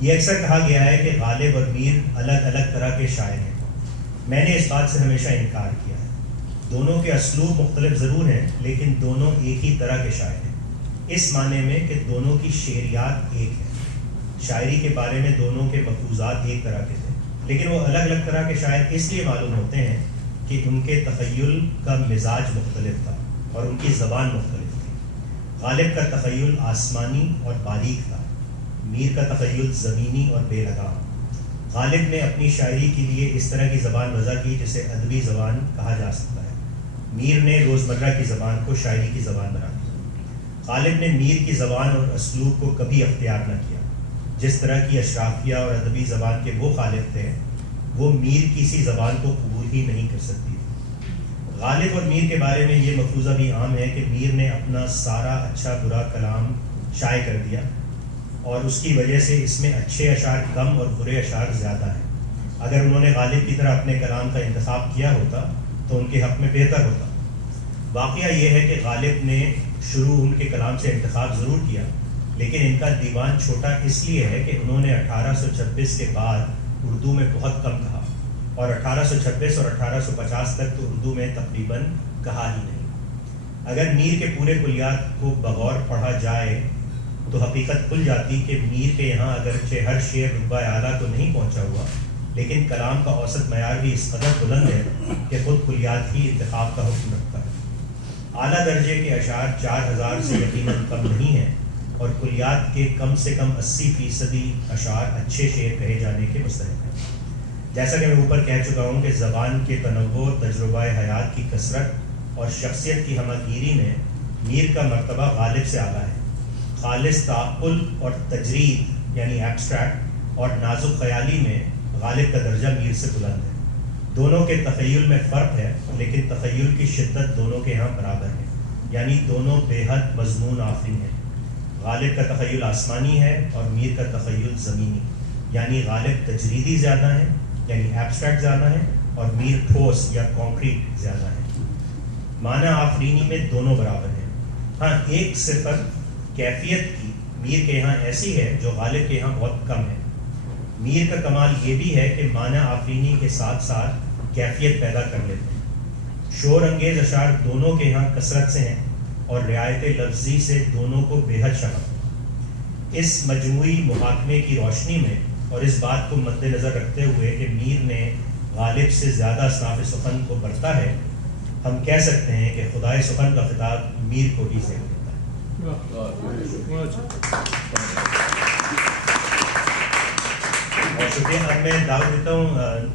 یہ اکثر کہا گیا ہے کہ غالب اور میر الگ الگ طرح کے شاعر ہیں۔ میں نے اس بات سے ہمیشہ انکار کیا ہے۔ دونوں کے اسلوب مختلف ضرور ہیں، لیکن دونوں ایک ہی طرح کے شاعر ہیں، اس معنی میں کہ دونوں کی شعریات ایک ہے۔ شاعری کے بارے میں دونوں کے مفروضات ایک طرح کے تھے، لیکن وہ الگ الگ طرح کے شاعر اس لیے معلوم ہوتے ہیں کہ ان کے تخیل کا مزاج مختلف تھا اور ان کی زبان مختلف تھی۔ غالب کا تخیل آسمانی اور باریک تھا، میر کا تخیل زمینی اور بے لگام۔ غالب نے اپنی شاعری کے لیے اس طرح کی زبان وضع کی جسے ادبی زبان کہا جا سکتا ہے، میر نے روزمرہ کی زبان کو شاعری کی زبان بنا دیا۔ غالب نے میر کی زبان اور اسلوب کو کبھی اختیار نہ کیا، جس طرح کی اشرافیہ اور ادبی زبان کے وہ خالق تھے، وہ میر کی سی زبان کو قبول ہی نہیں کر سکتی تھی۔ غالب اور میر کے بارے میں یہ مفروضہ بھی عام ہے کہ میر نے اپنا سارا اچھا برا کلام شائع کر دیا، اور اس کی وجہ سے اس میں اچھے اشعار کم اور برے اشعار زیادہ ہیں۔ اگر انہوں نے غالب کی طرح اپنے کلام کا انتخاب کیا ہوتا تو ان کے حق میں بہتر ہوتا۔ واقعہ یہ ہے کہ غالب نے شروع ان کے کلام سے انتخاب ضرور کیا، لیکن ان کا دیوان چھوٹا اس لیے ہے کہ انہوں نے 1826 کے بعد اردو میں بہت کم کہا، اور 1826 اور 1850 تک تو اردو میں تقریباً کہا ہی نہیں۔ اگر میر کے پورے کلیات کو بغور پڑھا جائے تو حقیقت کھل جاتی کہ میر کے یہاں اگرچہ ہر شعر رتبہ اعلیٰ تو نہیں پہنچا ہوا، لیکن کلام کا اوسط معیار بھی اس قدر بلند ہے کہ خود کلیات ہی انتخاب کا حکم رکھتا ہے۔ اعلیٰ درجے کے اشعار 4000 سے یقیناً کم نہیں ہیں، اور کلیات کے کم سے کم 80% اشعار اچھے شعر کہے جانے کے مستحق ہیں۔ جیسا کہ میں اوپر کہہ چکا ہوں کہ زبان کے تنوع، تجربہ حیات کی کثرت اور شخصیت کی ہمہ گیری میں میر کا مرتبہ غالب سے اعلیٰ ہے۔ خالص تعقل اور تجرید یعنی ایبسٹریکٹ اور نازک خیالی میں غالب کا درجہ میر سے بلند ہے۔ دونوں کے تخیل میں فرق ہے، لیکن تخیل کی شدت دونوں کے یہاں برابر ہے، یعنی دونوں بے حد مضمون آفرین ہیں۔ غالب کا تخیل آسمانی ہے اور میر کا تخیل زمینی، یعنی غالب تجریدی زیادہ ہیں یعنی ایبسٹریکٹ زیادہ ہیں، اور میر ٹھوس یا کانکریٹ زیادہ ہیں۔ معنی آفرینی میں دونوں برابر ہیں۔ ہاں، ایک صفت کیفیت کی میر کے یہاں ایسی ہے جو غالب کے یہاں بہت کم ہے، میر کا کمال یہ بھی ہے کہ معنی آفرینی کے ساتھ ساتھ کیفیت پیدا کر لیتے ہیں. شور انگیز اشعار دونوں کے یہاں کثرت سے ہیں اور رعایت لفظی سے دونوں کو بے حد شناخت. اس مجموعی محاکمے کی روشنی میں اور اس بات کو مد نظر رکھتے ہوئے کہ میر نے غالب سے زیادہ اصناف سخن کو برتا ہے, ہم کہہ سکتے ہیں کہ خدائے سخن کا خطاب میر کو ہی سے ملتا ہے. اور شکریہ. اب میں دعوت دیتا ہوں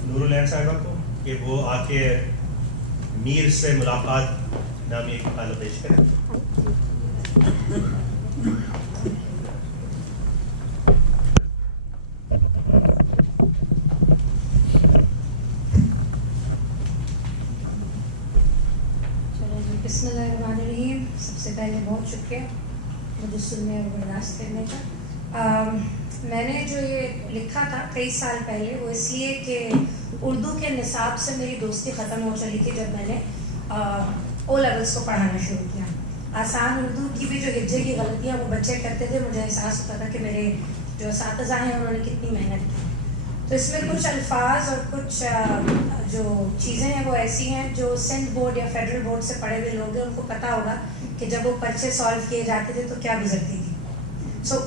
نور العین صاحبہ کو کہ وہ آ کے میر سے ملاقات نامی ایک مقالہ پیش کریں. بسم اللہ الرحمن الرحیم. سب سے پہلے بہت شکریہ مجھے سننے اور برداشت کرنے کا. میں نے جو یہ لکھا تھا کئی سال پہلے وہ اس لیے کہ اردو کے نصاب سے میری دوستی ختم ہو چلی تھی جب میں نے او لیولس کو پڑھانا شروع کیا. آسان اردو کی بھی جو ہجے کی غلطیاں وہ بچے کرتے تھے, مجھے احساس ہوتا تھا کہ میرے جو اساتذہ ہیں انہوں نے کتنی محنت کی. تو اس میں کچھ الفاظ اور کچھ جو چیزیں ہیں وہ ایسی ہیں جو سندھ بورڈ یا فیڈرل بورڈ سے پڑھے ہوئے لوگ ہیں ان کو پتہ ہوگا کہ جب وہ پرچے سالو کیے جاتے تھے تو کیا گزرتی تھی.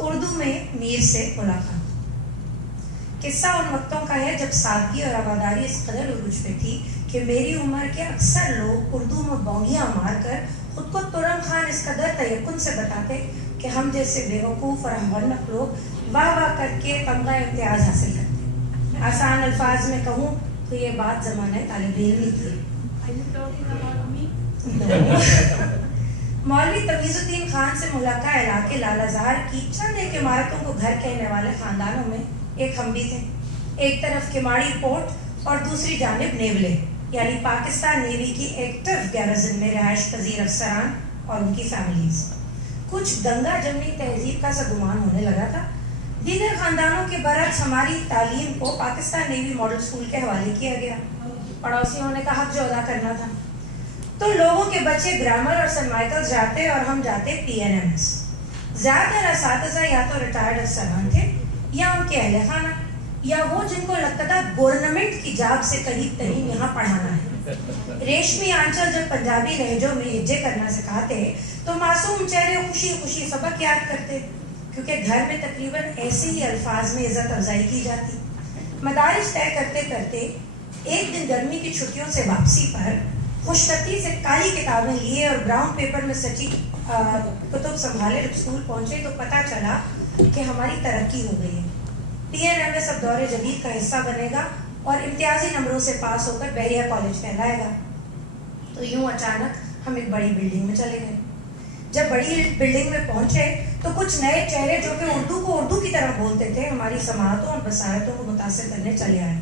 اردو میں میر سے ملاقات. قصہ ان وقتوں کا ہے جب سادگی اور رواداری اس قدر عروج پہ تھی کہ میری عمر کے اکثر لوگ اردو میں بونگیاں مار کر خود کو ترم خان اس قدر تیقن سے بتاتے کہ ہم جیسے بیوقوف اور ہمنق لوگ واہ واہ کر کے تمغہ امتیاز حاصل کرتے. آسان الفاظ میں کہوں تو یہ بات زمانہ طالب علمی کی. مولوی تمیز الدین خان سے ملحقہ علاقے لالہ زار کی چند ایک عمارتوں کو گھر کہنے والے خاندانوں میں ایک ہم بھی تھے. ایک طرف کماڑی پورٹ اور دوسری جانب نیولے یعنی پاکستان نیوی کی ایکٹیو گیرزن میں رہائش پذیر افسران اور ان کی فیملیز. کچھ گنگا جمنی تہذیب کا سا گمان ہونے لگا تھا. دیگر خاندانوں کے برعکس ہماری تعلیم کو پاکستان نیوی ماڈل اسکول کے حوالے کیا گیا. پڑوسیوں نے کا حق جو ادا کرنا تھا. تو لوگوں کے بچے گرامر اور سینٹ مائیکلز جاتے اور ہم جاتے PNMS. زیادہ تر اساتذہ یا تو ریٹائرڈ افسران تھے یا ان کے اہل خانہ یا وہ جن کو لگتا تھا گورنمنٹ کی جاب سے قریب ترین یہاں پڑھانا ہے. ریشمی آنچل جب پنجابی لہجوں میں ہجے کرنا سکھاتے تو معصوم چہرے خوشی خوشی سبق یاد کرتے کیونکہ گھر میں تقریباً ایسے ہی الفاظ میں عزت افزائی کی جاتی. مدارس طے کرتے کرتے ایک دن گرمی کی چھٹیوں سے واپسی پر خوشخطی سے کالی کتابیں لیے اور براؤن پیپر میں سچی کتب سنبھالے اسکول پہنچے تو پتہ چلا کہ ہماری ترقی ہو گئی ہے. PNMS اب دور جدید کا حصہ بنے گا اور امتیازی نمبروں سے پاس ہو کر بحریہ کالج کہلائے گا. تو یوں اچانک ہم ایک بڑی بلڈنگ میں چلے گئے. جب بڑی بلڈنگ میں پہنچے تو کچھ نئے چہرے جو کہ اردو کو اردو کی طرح بولتے تھے ہماری سماعتوں اور بصارتوں کو متاثر کرنے چلے آئے.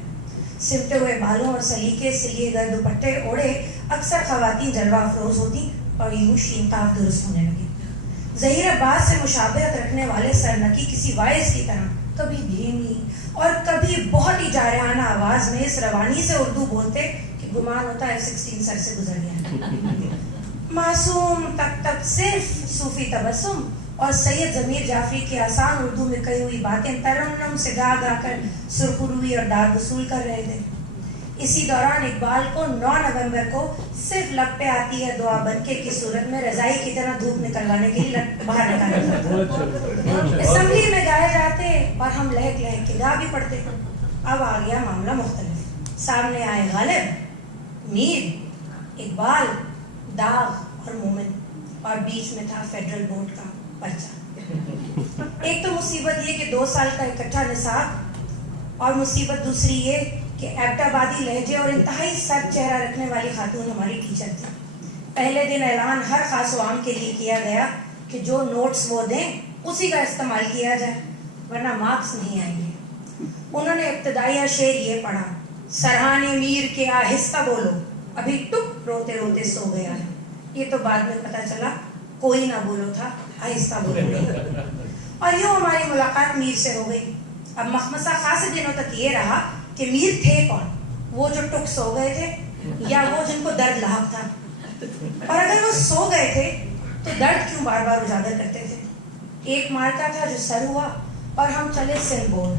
سمٹے ہوئے بالوں اور سلیقے سے لیے گئے دوپٹے اوڑے اکثر خواتین جلوہ افروز ہوتی اور یوں شین طاق درست ہونے لگی. ظہیر عباس سے مشابہت رکھنے والے سرنکی کسی وائس کی طرح کبھی دھیمی اور کبھی بہت ہی جارحانہ آواز میں اس روانی سے اردو بولتے کہ گمان ہوتا ہے F-16 سر سے گزر گیا. معصوم تک تک صرف صوفی تبسم اور سید ضمیر جعفری کی آسان اردو میں کہی ہوئی باتیں ترنم سے گا گا کر سرخروئی اور داد وصول کر رہے تھے. اسی دوران اقبال کو 9 نومبر کو صرف لب پہ آتی ہے دعا بنکے کی صورت میں رضائی کی طرح دھوپ نکلوانے کے لیے باہر نکالا جاتا. اسمبلی میں گائے جاتے اور ہم لہک لہک کے گا بھی پڑھتے. اب آ گیا معاملہ مختلف. سامنے آئے غالب, میر, اقبال, داغ اور مومن اور بیچ میں تھا فیڈرل بورڈ کا پرچہ. ایک تو مصیبت یہ کہ 2 سال کا اکٹھا نصاب اور مصیبت دوسری یہ کہ ایبٹ آبادی لہجے اور انتہائی سرد چہرہ رکھنے والی خاتون ہماری ٹیچر تھی. پہلے دن اعلان ہر خاص و عام کے لیے کیا گیا کہ جو نوٹس وہ دیں اسی کا استعمال کیا جائے ورنہ مارکس نہیں آئیں گے. انہوں نے ابتدائیہ شعر یہ پڑھا, سرحان میر کے آہستہ بولو ابھی ٹک روتے روتے سو گیا ہے. یہ تو بعد میں پتہ چلا کوئی نہ بولو تھا, آہستہ بولو. اور یوں ہماری ملاقات میر سے ہو گئی. اب مخمصہ خاصے دنوں تک یہ رہا کہ میر تھے کون, وہ جو ٹک سو گئے تھے یا وہ جن کو درد لاحق تھا. اور اگر وہ سو گئے تھے تو درد کیوں بار بار اجاگر کرتے تھے. ایک مارکا تھا جو سر ہوا اور ہم چلے سندھ بورڈ.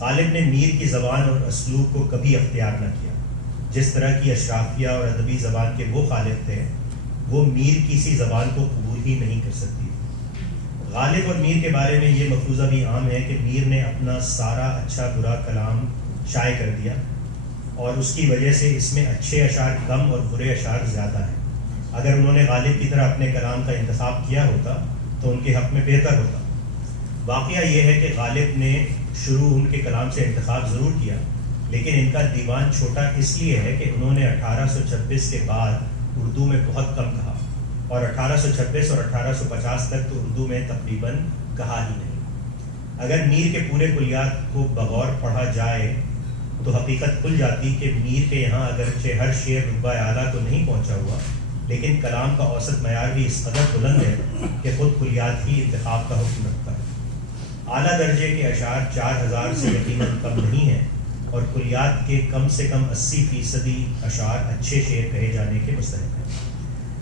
غالب نے میر کی زبان اور اسلوب کو کبھی اختیار نہ کیا. جس طرح کی اشرافیہ اور ادبی زبان کے وہ خالق تھے وہ میر کی سی زبان کو قبول ہی نہیں کر سکتی. غالب اور میر کے بارے میں یہ مفروضہ بھی عام ہے کہ میر نے اپنا سارا اچھا برا کلام شائع کر دیا اور اس کی وجہ سے اس میں اچھے اشعار کم اور برے اشعار زیادہ ہیں. اگر انہوں نے غالب کی طرح اپنے کلام کا انتخاب کیا ہوتا تو ان کے حق میں بہتر ہوتا. واقعہ یہ ہے کہ غالب نے شروع ان کے کلام سے انتخاب ضرور کیا، لیکن ان کا دیوان چھوٹا اس لیے ہے کہ انہوں نے 1826 کے بعد اردو میں بہت کم کہا، اور 1826 اور 1850 تک تو اردو میں تقریباً کہا ہی نہیں. اگر میر کے پورے کلیات کو بغور پڑھا جائے تو حقیقت کھل جاتی کہ میر کے یہاں اگرچہ ہر شعر رتبہ اعلیٰ تو نہیں پہنچا ہوا، لیکن کلام کا اوسط معیار بھی اس قدر بلند ہے کہ خود کلیات ہی انتخاب کا حکم رکھتا ہے. اعلیٰ درجے کے اشعار 4000 سے یقیناً کم نہیں ہیں، اور کلیات کے کم سے کم 80% اشعار اچھے شعر کہے جانے کے مستحق ہیں.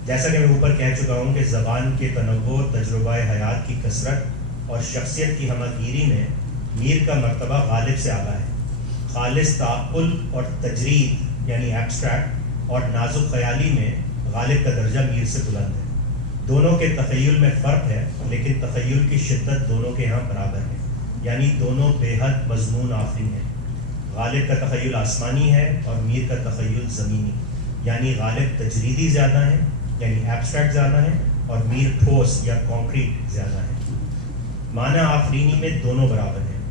جیسا کہ میں اوپر کہہ چکا ہوں کہ زبان کے تنوع، تجربہ حیات کی کثرت اور شخصیت کی ہمہ میں میر کا مرتبہ غالب سے اعلیٰ ہے. خالص تعقل اور تجرید یعنی ایبسٹریکٹ اور نازک خیالی میں غالب کا درجہ میر سے بلند ہے. دونوں کے تخیل میں فرق ہے، لیکن تخیل کی شدت دونوں کے ہاں برابر ہے، یعنی دونوں بے حد مضمون آفرین ہیں. غالب کا تخیل آسمانی ہے اور میر کا تخیل زمینی، یعنی غالب تجریدی زیادہ ہیں یعنی ایبسٹریکٹ زیادہ ہیں، اور میر ٹھوس یا کانکریٹ زیادہ ہیں. معنی آفرینی میں دونوں برابر ہیں.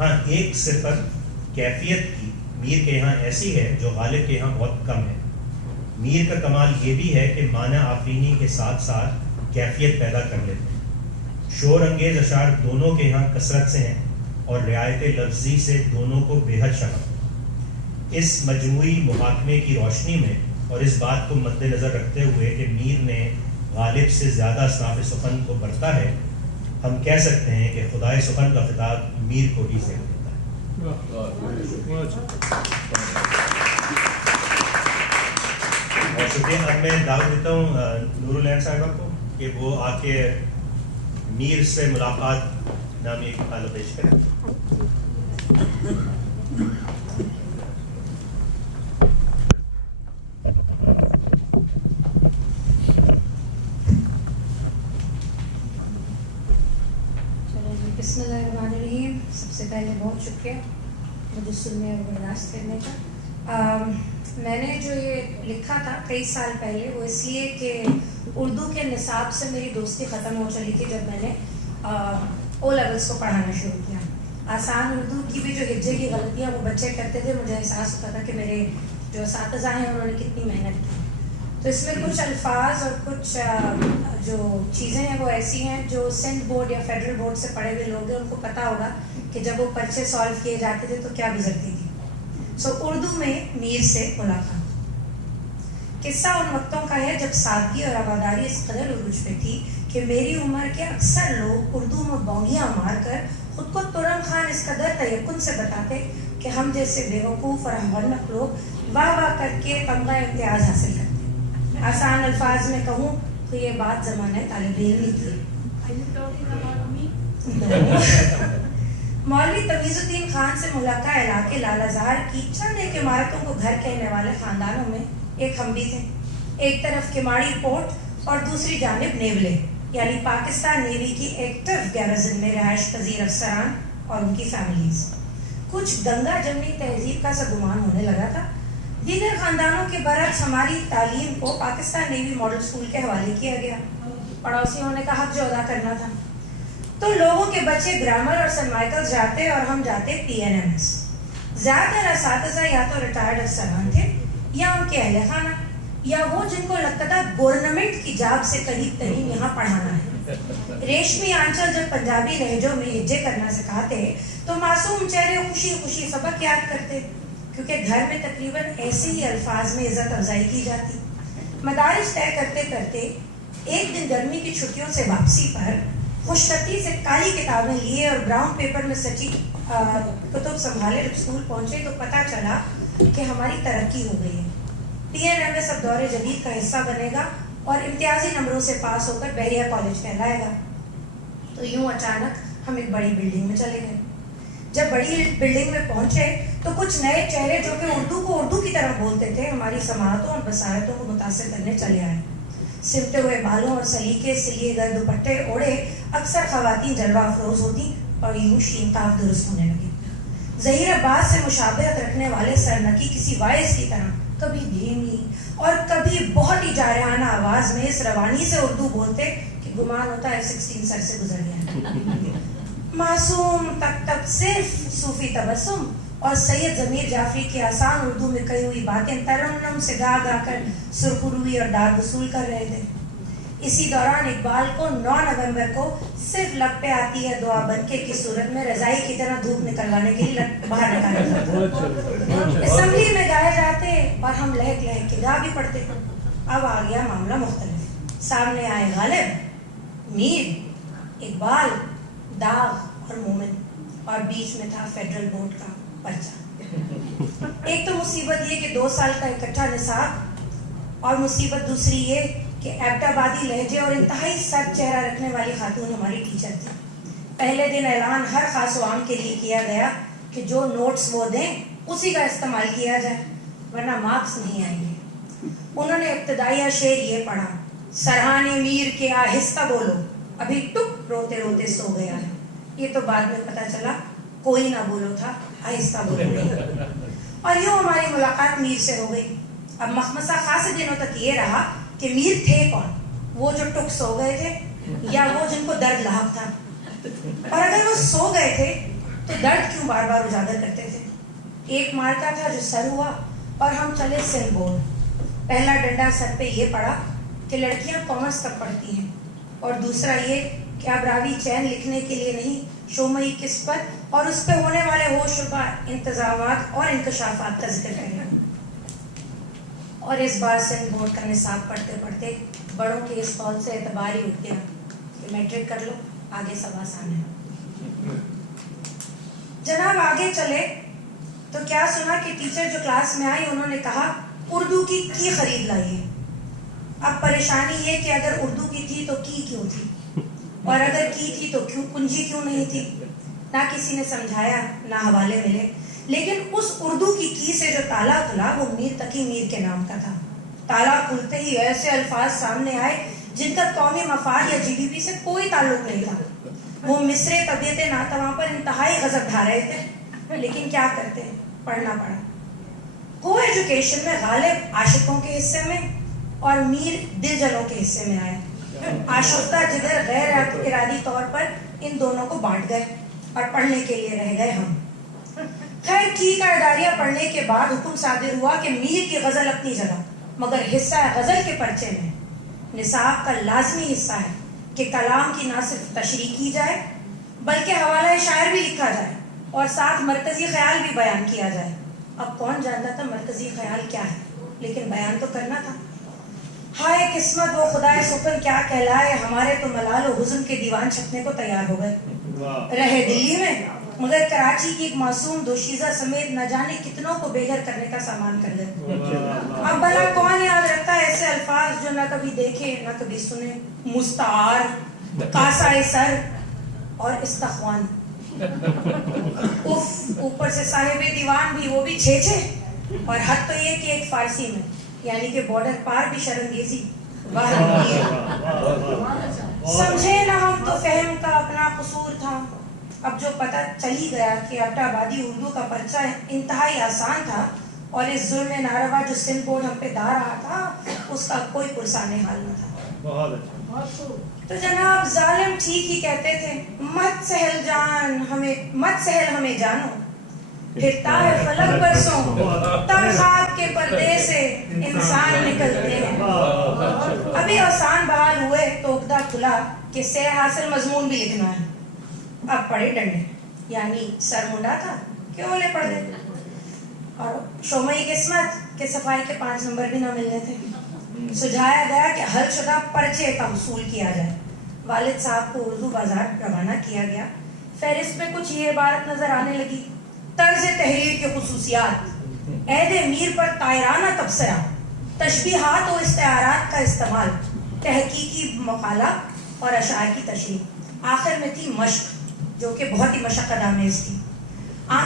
ہاں ایک صفت کیفیت کی میر کے یہاں ایسی ہے جو غالب کے یہاں بہت کم ہے. میر کا کمال یہ بھی ہے کہ معنی آفرینی کے ساتھ ساتھ کیفیت پیدا کر لیتے ہیں. شور انگیز اشعار دونوں کے یہاں کثرت سے ہیں اور رعایت لفظی سے دونوں کو بے حد شغف ہے. اس مجموعی محاکمے کی روشنی میں اور اس بات کو مد نظر رکھتے ہوئے کہ میر نے غالب سے زیادہ اصناف سخن کو برتا ہے، ہم کہہ سکتے ہیں کہ خدائے سخن کا خطاب میر کو ہی سے دیتا ہے. اور شکریہ. اب میں دعوت دیتا ہوں نور العین صاحبہ کو کہ وہ آ کے میر سے ملاقات نامی ایک مقالہ پیش کریں. بسم اللہ الرحمن الرحیم. سب سے پہلے بہت شکریہ مجھے سننے اور برداشت کرنے کا. میں نے جو یہ لکھا تھا کئی سال پہلے وہ اس لیے کہ اردو کے نصاب سے میری دوستی ختم ہو چلی تھی جب میں نے او لیولس کو پڑھانا شروع کیا. آسان اردو کی بھی جو ہجے کی غلطیاں وہ بچے کرتے تھے، مجھے احساس ہوتا تھا کہ میرے جو اساتذہ ہیں انہوں نے کتنی محنت کی. تو اس میں کچھ الفاظ اور کچھ جو چیزیں ہیں وہ ایسی ہیں جو سندھ بورڈ یا فیڈرل بورڈ سے پڑھے ہوئے لوگ ہیں ان کو پتہ ہوگا کہ جب وہ پرچے سالو کیے جاتے تھے تو کیا گزرتی تھی. اردو میں میر سے ملاقات. قصہ ان وقتوں کا ہے جب سادگی اور آباداری اس قدر عروج پہ تھی کہ میری عمر کے اکثر لوگ اردو میں بونگیاں مار کر خود کو ترن خان اس قدر تیقن سے بتاتے کہ ہم جیسے بیوقوف اور ہمنق لوگ واہ واہ کر کے تمغہ امتیاز حاصل کرتے. آسان الفاظ میں کہوں تو یہ بات زمانہ طالب علمی کی. مولوی تمیز الدین خان سے ملکہ علاقے لالہ زہر کی چند ایک عمارتوں کو گھر کہنے والے خاندانوں میں ایک ہم بھی تھے. ایک طرف کماڑی پورٹ اور دوسری جانب نیولے یعنی پاکستان نیوی کی ایکٹیو گیرزن میں رہائش پذیر افسران اور ان کی فیملیز. کچھ گنگا جمنی تہذیب کا سا گمان ہونے لگا تھا. دیگر خاندانوں کے برعکس ہماری تعلیم کو پاکستان نیوی ماڈل اسکول کے حوالے کیا گیا. پڑوسیوں نے کا حق جو ادا کرنا تھا. تو لوگوں کے بچے گرامر اور سینٹ مائیکلز جاتے اور ہم جاتے PNMS. زیادہ تر اساتذہ یا تو ریٹائرڈ افسران تھے یا ان کے اہل خانہ یا وہ جن کو لگتا تھا گورنمنٹ کی جاب سے قریب ترین یہاں پڑھانا ہے. ریشمی آنچل جب پنجابی لہجوں میں ہجے کرنا سکھاتے تو معصوم چہرے خوشی خوشی سبق یاد کرتے کیونکہ گھر میں تقریباً ایسے ہی الفاظ میں عزت افزائی کی جاتی. مدارس طے کرتے کرتے ایک دن گرمی کی چھٹیوں سے واپسی پر خوشخطی سے کالی کتابیں لیے اور براؤن پیپر میں سچی کتب سنبھالے اسکول پہنچے تو پتہ چلا کہ ہماری ترقی ہو گئی ہے. PNMS اب دور جدید کا حصہ بنے گا اور امتیازی نمبروں سے پاس ہو کر بحریہ کالج کہلائے گا. تو یوں اچانک ہم ایک بڑی بلڈنگ میں چلے گئے. جب بڑی بلڈنگ میں پہنچے تو کچھ نئے چہرے جو کہ اردو کو اردو کی طرح بولتے تھے ہماری سماعتوں اور بصارتوں کو متاثر کرنے چلے آئے. سمٹے ہوئے بالوں اور سلیقے سے لیے گئے دوپٹے اوڑھے اکثر خواتین جلوہ افروز ہوتی اور یوں شین قاف درست ہونے لگی. ظہیر عباس سے مشابہت رکھنے والے سرنکی کسی وائس کی طرح کبھی دھیمی اور کبھی بہت ہی جارحانہ آواز میں اس روانی سے اردو بولتے کہ گمان ہوتا ہے F-16 سر سے گزر گیا. معصوم تک تک صرف صوفی تبسم اور سید ضمیر جعفری کی آسان اردو میں کہی ہوئی باتیں ترنم سے گا گا کر سرخروئی اور داد وصول کر رہے تھے. اسی دوران اقبال کو 9 نومبر کو صرف لب پہ آتی ہے دعا بنکے کی صورت میں رضائی کی طرح دھوپ نکلوانے کے لیے باہر نکالا جاتا. اسمبلی میں گائے جاتے اور ہم لہک لہک کے گا بھی پڑتے. اب آ گیا معاملہ مختلف. سامنے آئے غالب، میر، اقبال، داغ اور مومن، اور بیچ میں تھا فیڈرل بورڈ کا پرچہ. ایک تو مصیبت یہ کہ 2 سال کا اکٹھا نصاب، اور مصیبت دوسری یہ کہ ایبٹ آبادی لہجے اور انتہائی سخت چہرہ رکھنے والی خاتون ہماری ٹیچر تھی. پہلے دن اعلان ہر خاص و عام کے لیے کیا گیا کہ جو نوٹس وہ دیں اسی کا استعمال کیا جائے ورنہ مارکس نہیں آئیں گے. انہوں نے ابتدائیہ شعر یہ پڑھا: سرحان میر کے آہستہ بولو، ابھی ٹک روتے روتے سو گیا ہے. یہ تو بعد میں پتہ چلا کوئی نہ بولو تھا، آہستہ بولو نہیں. اور یوں ہماری ملاقات میر سے ہو گئی. اب مخمصہ خاصے دنوں تک یہ رہا کہ میر تھے کون، وہ جو ٹک سو گئے تھے یا وہ جن کو درد لاحق تھا. اور اگر وہ سو گئے تھے تو درد کیوں بار بار اجاگر کرتے تھے. ایک مارکا تھا جو سر ہوا اور ہم چلے سندھ بورڈ. پہلا ڈنڈا سر پہ یہ پڑا کہ لڑکیاں کامرس تک پڑھتی ہیں، اور دوسرا یہ کہ اب راوی چین لکھنے کے لیے نہیں، شومئی قسمت اور اس پہ ہونے والے ہوش ربا انتظامات اور انکشافات کا ذکر کریں. اور اس بار سندھ بورڈ کا نصاب پڑھتے پڑھتے بڑوں کے اس قول سے اعتبار ہی اٹھ گیا کہ میٹرک کر لو، آگے سب آسان ہے. جناب آگے چلے تو کیا سنا کہ ٹیچر جو کلاس میں آئی انہوں نے کہا اردو کی خرید لائیے. اب پریشانی یہ کہ اگر اردو کی تھی تو کی کیوں تھی، اور اگر کی تھی تو کیوں کنجی کیوں نہیں تھی. نہ کسی نے سمجھایا نہ حوالے ملے، لیکن اس اردو کی سے جو تالا کھلا وہ میر تقی میر کے نام کا تھا. تالا کھلتے ہی ایسے الفاظ سامنے آئے جن کا قومی مفاد یا GDP سے کوئی تعلق نہیں تھا. وہ مصرے طبیعت ناتواں پر انتہائی غضب ڈھا رہے تھے، لیکن کیا کرتے، پڑھنا پڑا. کو ایجوکیشن میں غالب عاشقوں کے حصے میں اور میر دل جلوں کے حصے میں آئے. آشفتہ جگر غیر ارادی طور پر ان دونوں کو بانٹ گئے اور پڑھنے کے لیے رہ گئے ہم. خیر کی کا اداریہ پڑھنے کے بعد حکم صادر ہوا کہ میر کی غزل اپنی جگہ، مگر حصہ غزل کے پرچے میں نصاب کا لازمی حصہ ہے کہ کلام کی نہ صرف تشریح کی جائے بلکہ حوالہ شاعر بھی لکھا جائے اور ساتھ مرکزی خیال بھی بیان کیا جائے. اب کون جانتا تھا مرکزی خیال کیا ہے، لیکن بیان تو کرنا تھا. ہائے قسمت وہ خدائے سخن کیا کہلائے، ہمارے تو ملال و حزن کے دیوان چھپنے کو تیار ہو گئے. رہے دلی میں مگر کراچی کی ایک معصوم دوشیزہ سمیت نہ جانے کتنوں کو بے گھر کرنے کا سامان کر گئے. اب بھلا کون یاد رکھتا ہے ایسے الفاظ جو نہ کبھی دیکھے نہ کبھی سنے؟ مستعار، قاصۂ سر اور استخوان. اوپر سے صاحب دیوان بھی، وہ بھی 6 اور حد تو یہ کہ ایک فارسی میں، یعنی کہ بارڈر پار بھی شرمگیزی. سمجھے نہ ہم تو فہم کا اپنا قصور تھا. اب جو پتہ چلی گیا کہ ایبٹ آبادی اردو کا پرچہ انتہائی آسان تھا اور اس ظلم ناروا جو سندھ بورڈ ہم پہ ڈھا رہا تھا اس کا کوئی پرسان حال نہ تھا. تو جناب ظالم ٹھیک ہی کہتے تھے، مت سہل ہمیں جانو، پھرتا ہے فلک برسوں تب خواب کے پردے سے انسان نکلتے ہیں. ابھی آسان بحال ہوئے تو اقدا کھلا کہ سہ حاصل مضمون بھی لکھنا ہے. اب پڑے ڈنڈے، یعنی سر منڈا تھا کہ اولے پڑھ دے. اور شومئی قسمت کے صفائی کے 5 نمبر بھی نہ ملنے تھے. سجھایا گیا کہ حل شدہ پرچے کا حصول کیا جائے. والد صاحب کو اردو بازار روانہ کیا گیا. فہرست میں کچھ یہ عبارت نظر آنے لگی: طرز تحریر کے خصوصیات، عہد میر پر طائرانہ تبصرہ، تشبیہات و استعارات کا استعمال، تحقیقی مقالہ اور اشعار کی تشریح. آخر میں تھی مشق جو کہ بہت ہی مشقت آمیز تھی.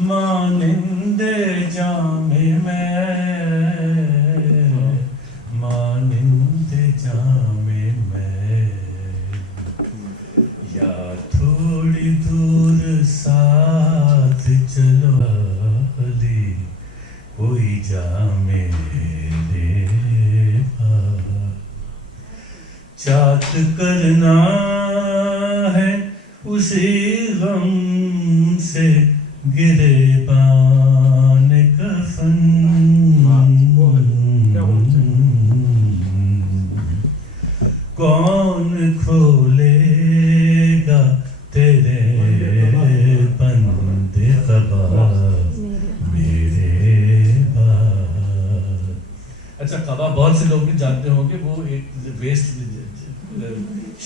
مانند جام میں مانند جام میں یا تھوڑی دور ساتھ چلو علی کوئی جام میرے چاک کرنا ہے اسی غم سے گرے بان کفن کون کھولے گا تیرے بند قبا میرے بات. اچھا قبا بہت سے لوگ بھی جانتے ہوں گے وہ ایک ویسٹ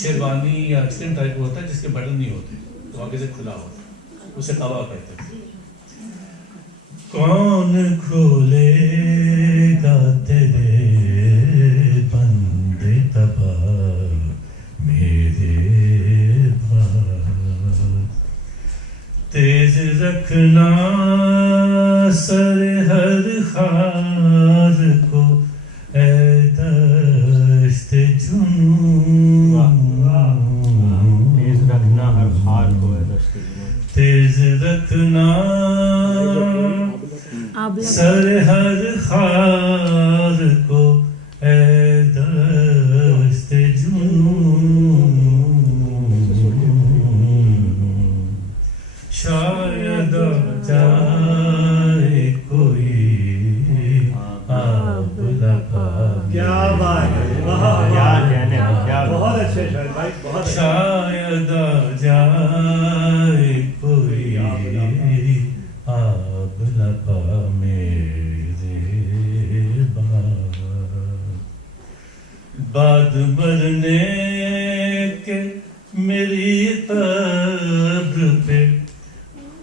شیروانی یا چکن ٹائپ ہوتا ہے جس کے بٹن نہیں ہوتے تو آگے سے کھلا ہوتا ہے اسے قبا کہتے ہیں. کون کھولے گا تیرے بند قبا میرے بات. تیز رکھنا سر ہر خار کو اے دشت جنون. تیز رکھنا ہر خار کو ہے دشت جنون. تیز رکھنا سر ہر خار کو اے دشت جنون. شاید جائے کوئی آب لگا. کیا بات ہے، کیا کہنے، کیا بہت اچھے شاعر بھائی، بہت. شاید جائے کوئی آب لگا میرے بعد مرنے کے میری قبر پہ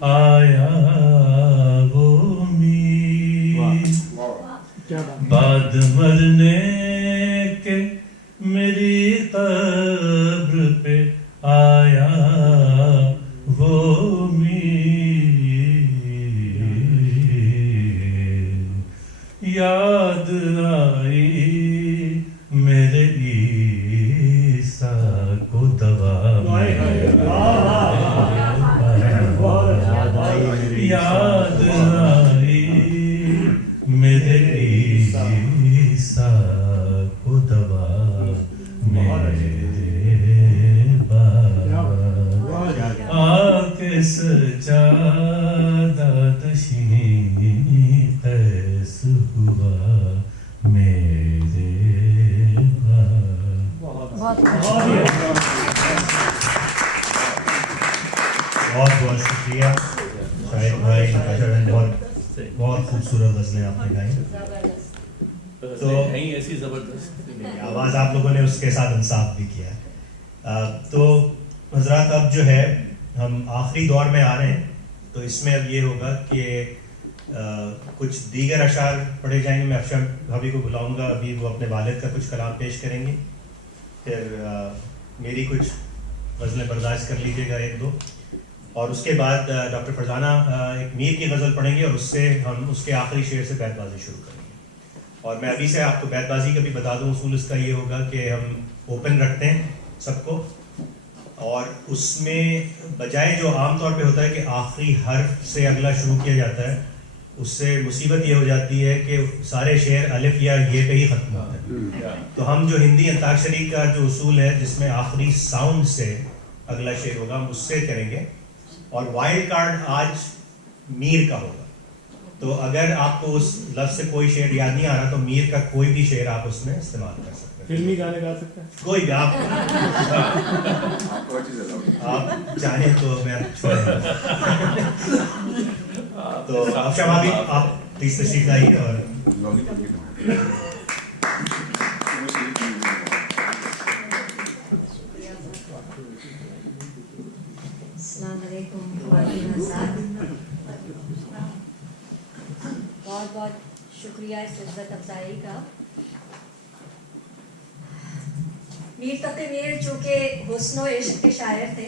آیا وہ میر. بعد مرنے کے میری قبر پہ آیا وہ میر. یاد آئی میرے عیسیٰ کو دوا یاد آئی میرے عیسیٰ کو دوا میرے بات. آ کے سجادہ نشین قیس ہوا میرے بات. بہت بہت شکریہ شاہد بھائی. بہت خوبصورت غزلیں آپ نے گائی. تو ایسی زبردست آواز آپ لوگوں نے اس کے ساتھ انصاف بھی کیا. تو حضرات اب جو ہے ہم آخری دور میں آ رہے ہیں تو اس میں اب یہ ہوگا کہ کچھ دیگر اشعار پڑھے جائیں گے. میں افشا بھابھی کو بلاؤں گا, ابھی وہ اپنے والد کا کچھ کلام پیش کریں گے, پھر میری کچھ غزلیں برداشت کر لیجیے گا ایک دو, اور اس کے بعد ڈاکٹر فرزانہ ایک میر کی غزل پڑھیں گے اور اس سے ہم اس کے آخری شعر سے بیت بازی شروع کریں گے. اور میں ابھی سے آپ کو بیت بازی کا بھی بتا دوں, اصول اس کا یہ ہوگا کہ ہم اوپن رکھتے ہیں سب کو, اور اس میں بجائے جو عام طور پہ ہوتا ہے کہ آخری حرف سے اگلا شروع کیا جاتا ہے, اس سے مصیبت یہ ہو جاتی ہے کہ سارے شعر الف یا یہ پہ ہی ختم ہوتے ہیں. تو ہم جو ہندی انتاکشری کا جو اصول ہے جس میں آخری ساؤنڈ سے اگلا شعر ہوگا ہم اس سے کریں گے, اور وائلڈ کارڈ آج میر کا ہوگا. تو اگر آپ کو اس لفظ سے کوئی شعر یاد نہیں آ رہا تو میر کا کوئی بھی شعر آپ اس میں استعمال کر سکتے ہیں. فلمی گانے گا سکتے ہیں کوئی بھی آپ چاہیں تو میں چھوڑیں. تو افشا بھابھی آپ پلیز تشریف لائیے. اور السلام علیکم بہت بہت شکریہ اس عزت افزائی کا. میر تقی میر چونکہ حسن و عشق کے شاعر تھے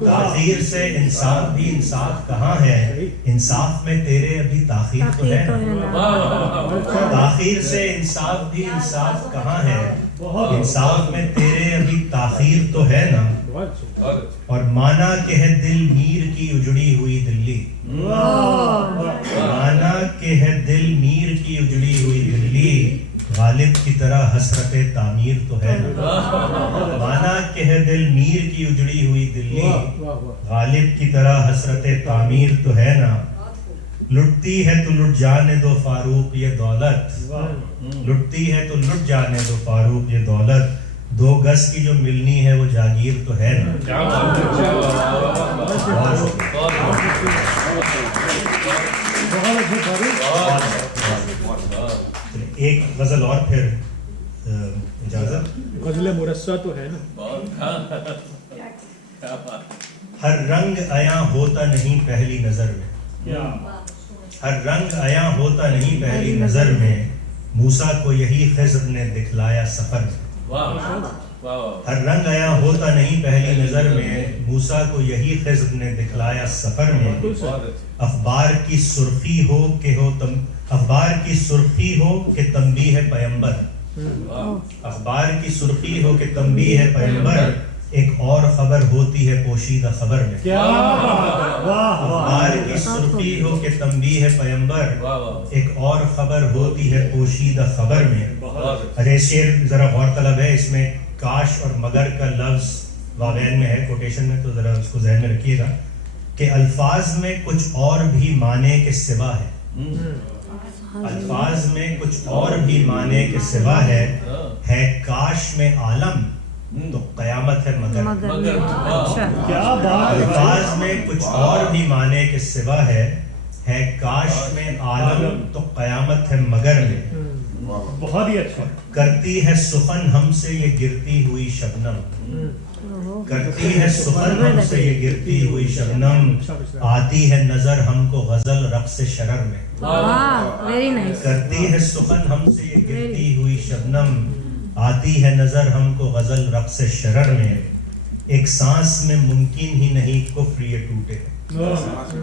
تاخیر سے انصاف بھی انصاف کہاں ہے, انصاف میں تیرے ابھی تاخیر تو ہے. تاخیر سے انصاف بھی انصاف کہاں ہے, انصاف میں تیرے ابھی تاخیر تو ہے نا. اور مانا کہ ہے دل میر کی اجڑی ہوئی دلی, مانا کہ ہے دل میر کی اجڑی ہوئی دلی, غالب کی طرح حسرت تعمیر تو ہے نا. مانا کہ ہے دل میر کی اجڑی ہوئی دلی, غالب کی طرح حسرت تعمیر تو ہے نا. لٹتی ہے تو لٹ جانے دو فاروق یہ دولت, لٹتی ہے تو لٹ جانے دو فاروق یہ دولت, 2 گز کی جو ملنی ہے وہ جاگیر تو ہے نا. ایک غزل اور پھر اجازت. غزل مرصع تو ہے نا. ہر رنگ عیاں ہوتا نہیں پہلی نظر میں, ہر رنگ عیاں ہوتا نہیں پہلی نظر میں, موسیٰ کو یہی خضر نے دکھلایا سفر میں. ہر رنگ عیاں ہوتا نہیں پہلی نظر میں, موسیٰ کو یہی خضر نے دکھلایا سفر میں. اخبار کی سرخی ہو کہ ہو اخبار کی سرخی ہو کہ تنبیہ ہے پیمبر, اخبار کی سرخی ہو کہ تنبیہ ہے پیمبر, ایک اور خبر ہوتی ہے پوشیدہ خبر میں. اخبار کی سرخی ہو کہ تنبیہ ہے پیمبر, ایک اور خبر ہوتی ہے پوشیدہ خبر میں. ارے شعر ذرا غور طلب ہے, اس میں کاش اور مگر کا لفظ واوین میں ہے کوٹیشن میں, تو ذرا اس کو ذہن میں رکھیے گا کہ الفاظ میں کچھ اور بھی معنی کے سوا ہے, الفاظ میں کچھ اور بھی معنی کے سوا ہے کاش میں عالم تو قیامت ہے مگر. الفاظ میں کچھ اور بھی معنی کے سوا ہے کاش میں عالم تو قیامت ہے مگر میں. بہت ہی اچھا. کرتی ہے سخن ہم سے یہ گرتی ہوئی شبنم, کرتی ہے سخن ہم سے یہ گرتی ہوئی شبنم, آتی ہے نظر ہم کو غزل رقص شرر میں. کرتی ہے سخن ہم سے یہ گرتی ہوئی شبنم, آتی ہے نظر ہم کو غزل رقص شرر میں. ایک سانس میں ممکن ہی نہیں کفر یہ ٹوٹے,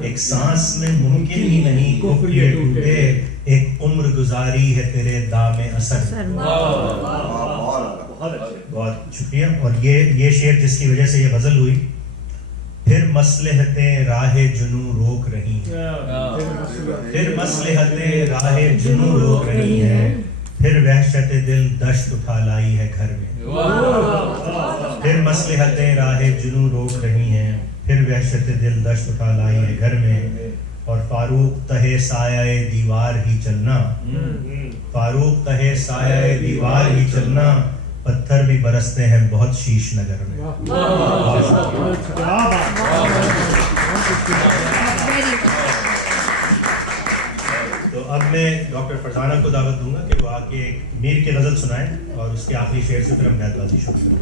ایک سانس میں ممکن ہی نہیں کفر یہ ٹوٹے, ایک عمر گزاری ہے تیرے دام اثر. بہت شکریہ. اور یہ شعر جس کی وجہ سے یہ غزل ہوئی, پھر مصلحتیں راہ جنوں روک رہی ہیں, پھر مصلحتیں راہ جنوں روک رہی ہیں, پھر وحشت دل دشت اٹھا لائی ہے گھر میں. پھر مصلحتیں راہ جنوں روک رہی ہیں, پھر وحشت دل دشت اٹھا لائی ہے گھر میں. اور فاروق تہے سایہ دیوار ہی چلنا, فاروق تہے سایہ دیوار ہی چلنا, پتھر بھی برستے ہیں بہت شیش نگر میں. تو اب میں ڈاکٹر فرزانہ کو دعوت دوں گا کہ وہ آ کے میر کی غزل سنائیں, اور اس کے آخری شعر سے پھر ہم بیت بازی شروع کریں.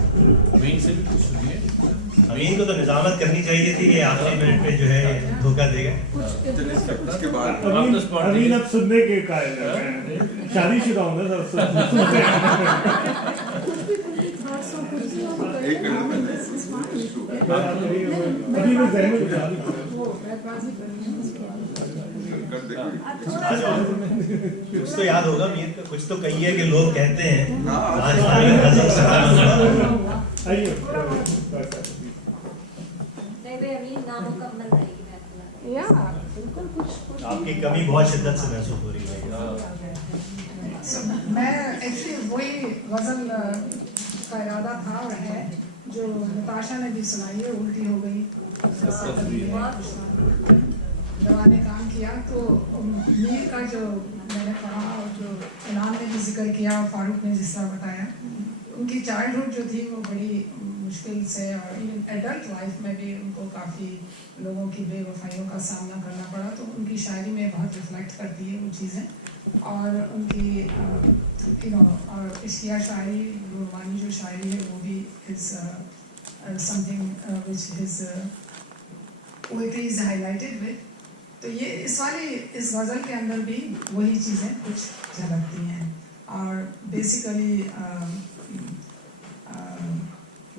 امین سے بھی کچھ سنیے. امین کو تو نظامت کرنی چاہیے تھی, یہ آخری منٹ پہ جو ہے دھوکہ دے گا. اس کے بعد امین اب سننے کے قائل ہے, شادی شدہ ہوں گا کچھ تو یاد ہوگا میر کا, کچھ تو کہیے کہ لوگ کہتے ہیں آپ کی کمی بہت شدت سے محسوس ہو رہی ہے. میں ایکچولی وہی غزل کا ارادہ تھا اور ہے جو نتاشا نے بھی سنائی ہے, الٹی ہو گئی دوا نے کام کیا. تو میر کا جو میں نے پڑھا اور جو اعلان نے بھی ذکر کیا اور فاروق نے جس طرح بتایا, ان کی چائلڈہڈ جو تھی وہ بڑی مشکل سے, اور ایڈلٹ لائف میں بھی ان کو کافی لوگوں کی بے وفائیوں کا سامنا کرنا پڑا. تو ان کی شاعری میں بہت ریفلیکٹ کرتی ہے وہ چیزیں, اور ان کی اور عشقیہ شاعری, رومانی جو شاعری ہے وہ بھی is something which his poetry is high lighted with. تو یہ اس غزل کے اندر بھی وہی چیزیں کچھ جھلکتی ہیں, اور بیسیکلی